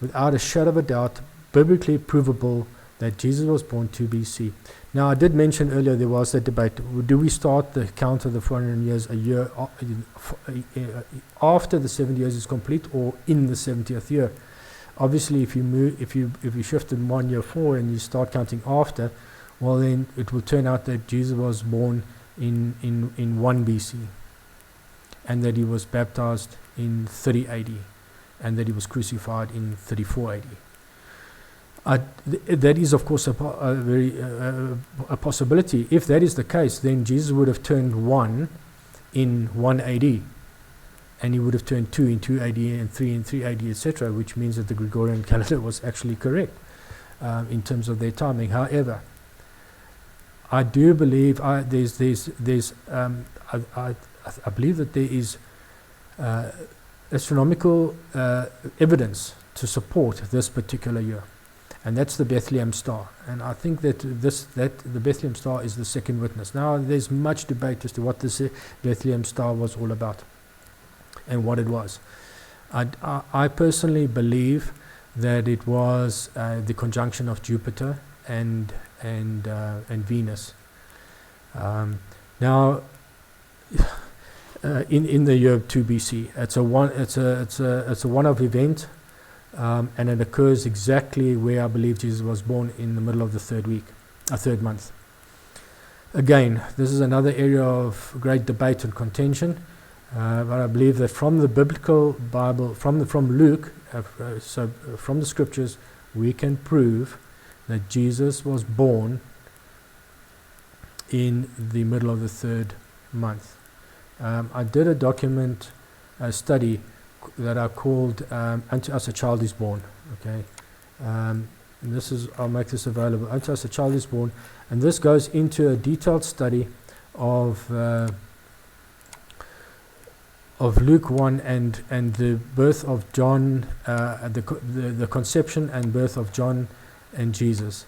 without a shadow of a doubt, biblically provable that Jesus was born 2 BC. Now, I did mention earlier there was that debate. Do we start the count of the 400 years a year after the 70 years is complete, or in the 70th year? Obviously, if you shift in 1 year forward and you start counting after, well, then it will turn out that Jesus was born in 1 BC, and that he was baptized in 30 AD, and that he was crucified in 34 AD. That is, of course, a possibility. If that is the case, then Jesus would have turned 1 in 1 AD, and he would have turned 2 in 2 AD, and 3 in 3 AD, etc., which means that the Gregorian calendar was actually correct in terms of their timing. However, I do believe I believe that there is astronomical evidence to support this particular year, and that's the Bethlehem star. And I think that the Bethlehem star is the second witness. Now, there's much debate as to what this Bethlehem star was all about and what it was. I personally believe that it was the conjunction of Jupiter and Venus. Now, in the year 2 BC, it's a one-off event, and it occurs exactly where I believe Jesus was born, in the middle of the third month. Again, this is another area of great debate and contention, but I believe that from the biblical Bible, from Luke, from the scriptures, we can prove that Jesus was born in the middle of the 3rd month. I did a study that I called "Unto Us a Child is Born." Okay, and I'll make this available. "Unto Us a Child is Born," and this goes into a detailed study of Luke 1 and the birth of John, the conception and birth of John and Jesus.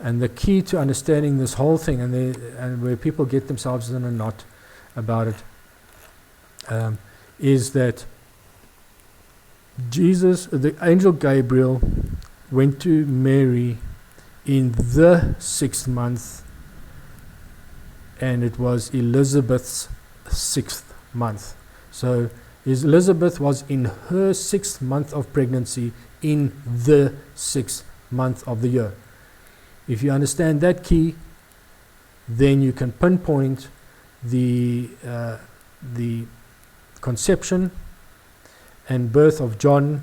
And the key to understanding this whole thing, and where people get themselves in a knot about it, is that the angel Gabriel went to Mary in the 6th month, and it was Elizabeth's 6th month. So Elizabeth was in her 6th month of pregnancy in the 6th month of the year. If you understand that key, then you can pinpoint the conception and birth of John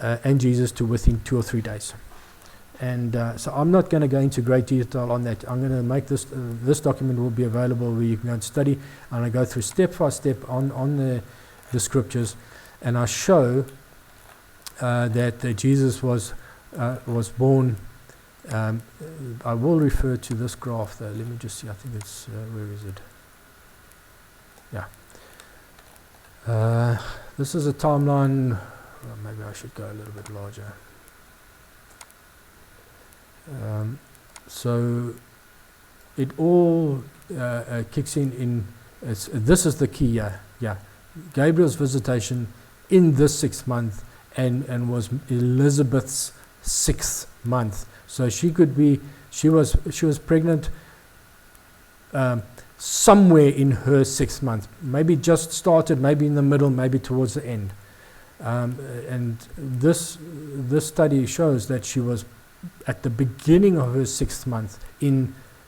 and Jesus to within 2 or 3 days. And so I'm not going to go into great detail on that. I'm going to make this document will be available where you can go and study, and I go through step by step on the scriptures, and I show that Jesus was was born. I will refer to this graph though. Let me just see. I think it's where is it? Yeah. This is a timeline. Well, maybe I should go a little bit larger. So it all kicks in. This is the key year. Yeah, Gabriel's visitation in this 6th month, and was Elizabeth's 6th month. So she was pregnant somewhere in her 6th month. Maybe just started, maybe in the middle, maybe towards the end. And this study shows that she was at the beginning of her 6th month,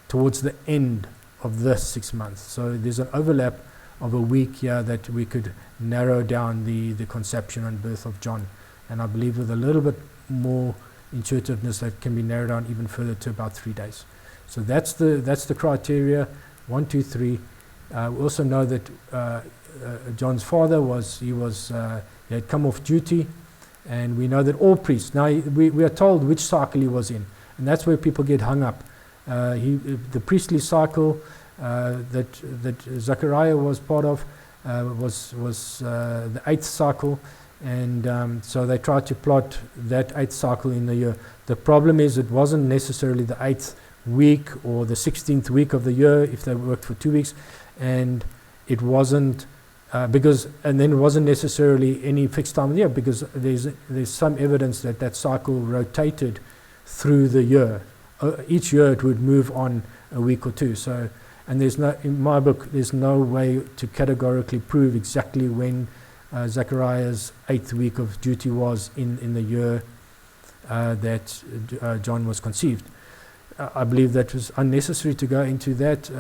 towards the end of this 6 months. So there's an overlap of a week here that we could narrow down the conception and birth of John. And I believe with a little bit more intuitiveness that can be narrowed down even further to about 3 days. So that's the criteria, 1, 2, 3. We also know that John's father he had come off duty, and we know that all priests, now we are told which cycle he was in, and that's where people get hung up. The priestly cycle that Zechariah was part of was the 8th cycle, and so they tried to plot that 8th cycle in the year. The problem is it wasn't necessarily the 8th week or the 16th week of the year if they worked for 2 weeks, and it wasn't and then it wasn't necessarily any fixed time of the year, because there's some evidence that cycle rotated through the year. Each year it would move on a week or two. So, and in my book, there's no way to categorically prove exactly when Zechariah's 8th week of duty was in the year that John was conceived. I believe that was unnecessary to go into that.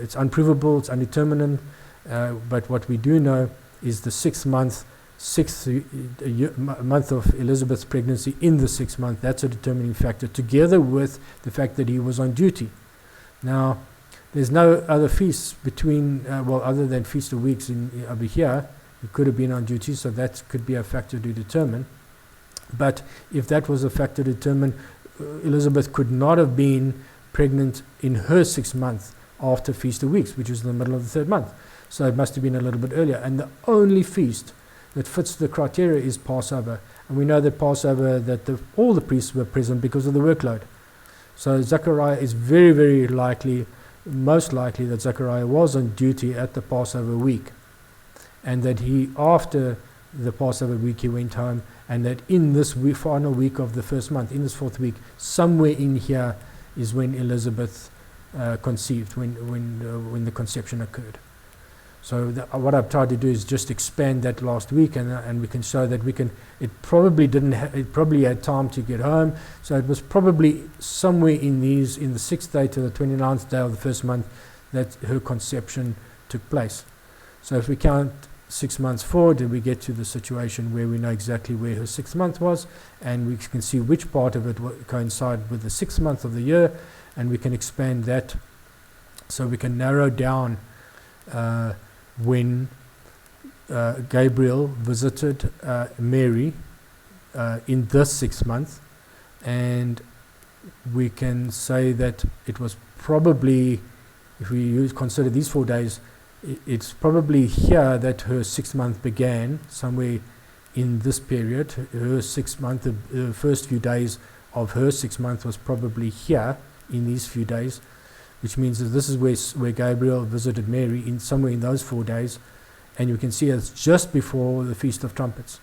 It's unprovable, it's undetermined, but what we do know is the 6th month, month of Elizabeth's pregnancy in the 6th month. That's a determining factor, together with the fact that he was on duty. Now, there's no other feasts between, other than Feast of Weeks over here. He could have been on duty, so that could be a factor to determine. But if that was a factor to determine, Elizabeth could not have been pregnant in her 6th month after Feast of Weeks, which was in the middle of the 3rd month. So it must have been a little bit earlier. And the only feast that fits the criteria is Passover. And we know that Passover, all the priests were present because of the workload. So Zechariah is very, very likely, most likely that Zechariah was on duty at the Passover week. And that after the Passover week, he went home, and that in this final week of the 1st month, in this 4th week, somewhere in here is when Elizabeth conceived, when the conception occurred. So what I've tried to do is just expand that last week, and we can show that it probably had time to get home, so it was probably somewhere in the 6th day to the 29th day of the 1st month that her conception took place. So if we count 6 months forward, and we get to the situation where we know exactly where her 6th month was, and we can see which part of it coincided with the 6th month of the year, and we can expand that, so we can narrow down when Gabriel visited Mary in this 6th month, and we can say that it was probably, if we consider these 4 days, it's probably here that her 6th month began, somewhere in this period. Her 6th month, the first few days of her 6th month was probably here in these few days, which means that this is where Gabriel visited Mary, somewhere in those 4 days, and you can see it's just before the Feast of Trumpets.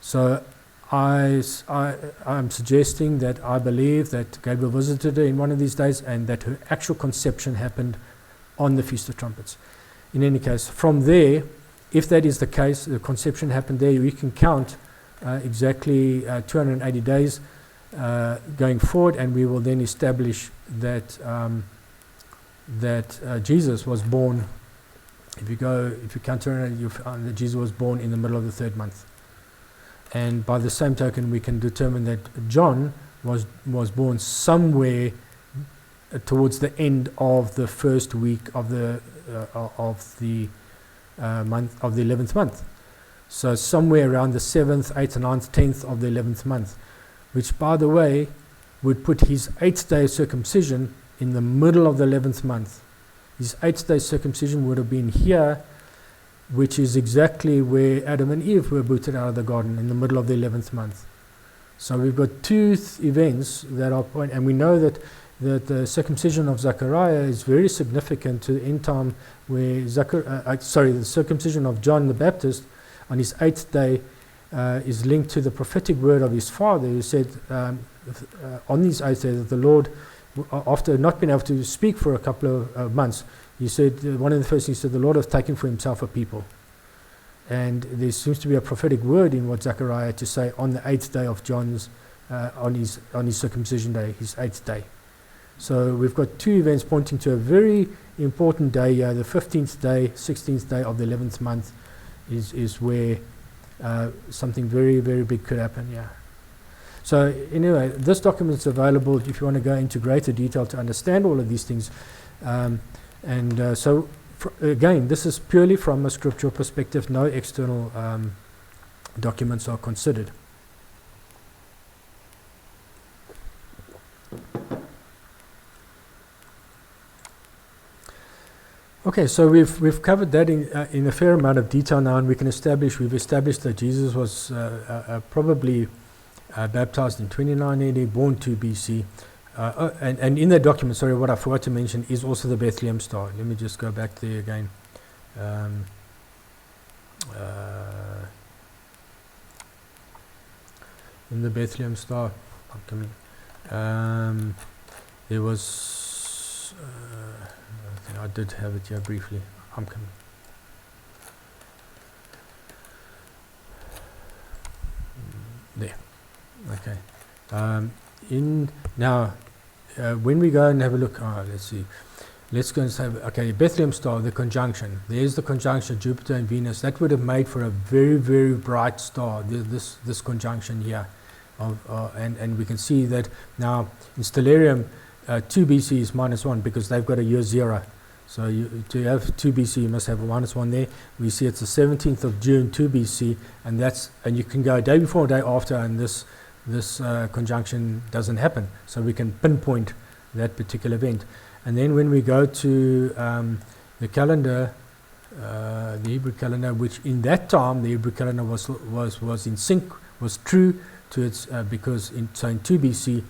So I'm suggesting that I believe that Gabriel visited her in one of these days, and that her actual conception happened on the Feast of Trumpets. In any case, from there, if that is the case, the conception happened there, we can count exactly 280 days going forward, and we will then establish that Jesus was born. If you count 280, you find that Jesus was born in the middle of the 3rd month. And by the same token, we can determine that John was born somewhere towards the end of the 1st week of the month of the 11th month. So somewhere around the 7th, 8th, 9th, 10th of the 11th month. which, by the way, would put his 8th day of circumcision in the middle of the 11th month. His 8th day circumcision would have been here, which is exactly where Adam and Eve were booted out of the garden, in the middle of the 11th month. So we've got two events that are and we know that the circumcision of Zechariah is very significant to the end time, where the circumcision of John the Baptist on his 8th day is linked to the prophetic word of his father, who said on his 8th day that the Lord, after not being able to speak for a couple of months, he said, one of the first things he said, the Lord has taken for himself a people. And there seems to be a prophetic word in what Zechariah had to say on the 8th day of John's, on his circumcision day, his 8th day. So we've got two events pointing to a very important day here. The 15th day, 16th day of the 11th month is where something very, very big could happen, yeah. So anyway, this document is available if you want to go into greater detail to understand all of these things. So again, this is purely from a scriptural perspective. No external documents are considered. Okay, so we've covered that in a fair amount of detail now, and we've established that Jesus was probably baptized in 29 AD, born 2 BC. And in that document, sorry, what I forgot to mention is also the Bethlehem star. Let me just go back there again. In the Bethlehem star, I'm coming. There was, I think I did have it here briefly. I'm coming. There. Okay. When we go and have a look, let's see. Let's go and say, okay, Bethlehem star, the conjunction. There's the conjunction, Jupiter and Venus. That would have made for a very, very bright star, this conjunction here. And we can see that now in Stellarium, 2 BC is -1 because they've got a year 0. So to have 2 BC, you must have a -1 there. We see it's the 17th of June, 2 BC, and you can go a day before, a day after, and this conjunction doesn't happen. So we can pinpoint that particular event. And then when we go to the calendar, the Hebrew calendar, which in that time the Hebrew calendar was in sync, was true to its because in 2 BC,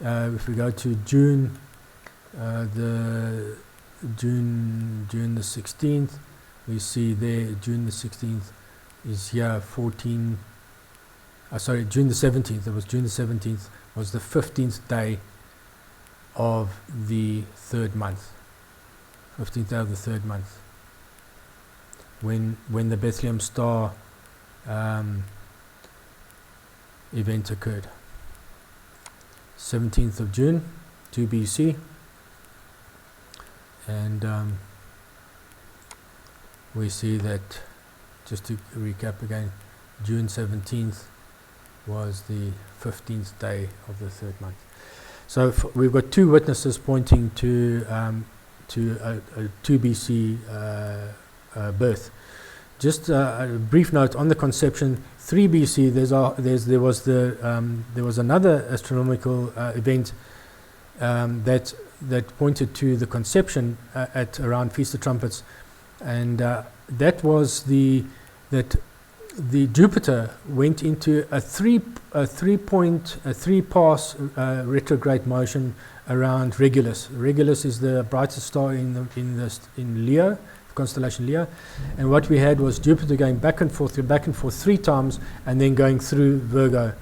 if we go to June the 16th, we see there June the 16th is here 14. June the 17th. It was June the 17th was the 15th day of the 3rd month. 15th day of the 3rd month. When the Bethlehem star event occurred. 17th of June, 2 BC. And we see that, just to recap again, June 17th was the 15th day of the 3rd month. So we've got two witnesses pointing to a 2 BC birth. Just a brief note on the conception. 3 BC. There was another astronomical event that pointed to the conception at around Feast of Trumpets, and that was that the Jupiter went into a three pass retrograde motion around Regulus. Regulus is the brightest star in Leo, the constellation Leo, and what we had was Jupiter going back and forth 3 times, and then going through Virgo,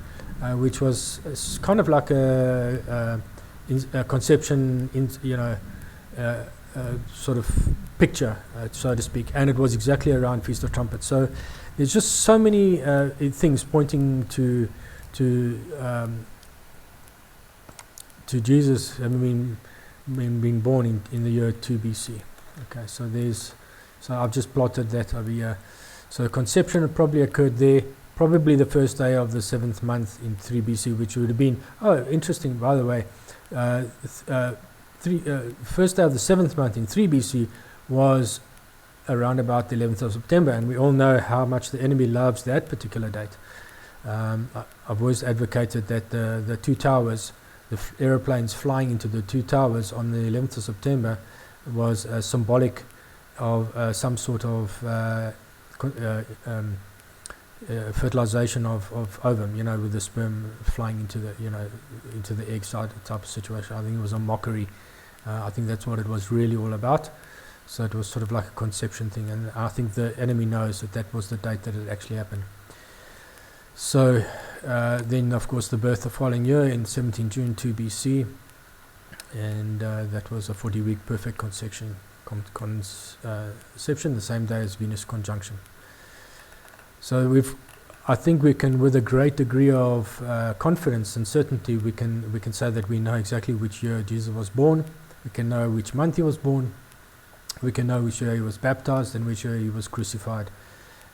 which was kind of like a conception, sort of picture, so to speak, and it was exactly around Feast of Trumpets. So there's just so many things pointing to Jesus having been born in the year 2 BC. Okay, so I've just plotted that over here. So conception firstly occurred there, probably the first day of the 7th month in 3 BC, which would have been, interesting, by the way, first day of the 7th month in 3 BC was around about the 11th of September, and we all know how much the enemy loves that particular date. I've always advocated that the two towers, aeroplanes flying into the two towers on the 11th of September was symbolic of some sort of fertilization of ovum, with the sperm flying into the egg side type of situation. I think it was a mockery. I think that's what it was really all about. So it was sort of like a conception thing, and I think the enemy knows that was the date that it actually happened. So then, of course, the birth the following year in 17 June 2 BC, and that was a 40-week perfect conception, the same day as Venus conjunction. So I think we can, with a great degree of confidence and certainty, we can say that we know exactly which year Jesus was born. We can know which month he was born. We can know which year he was baptized and which year he was crucified,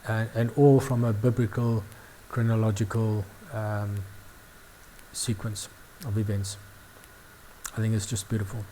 and all from a biblical chronological sequence of events. I think it's just beautiful.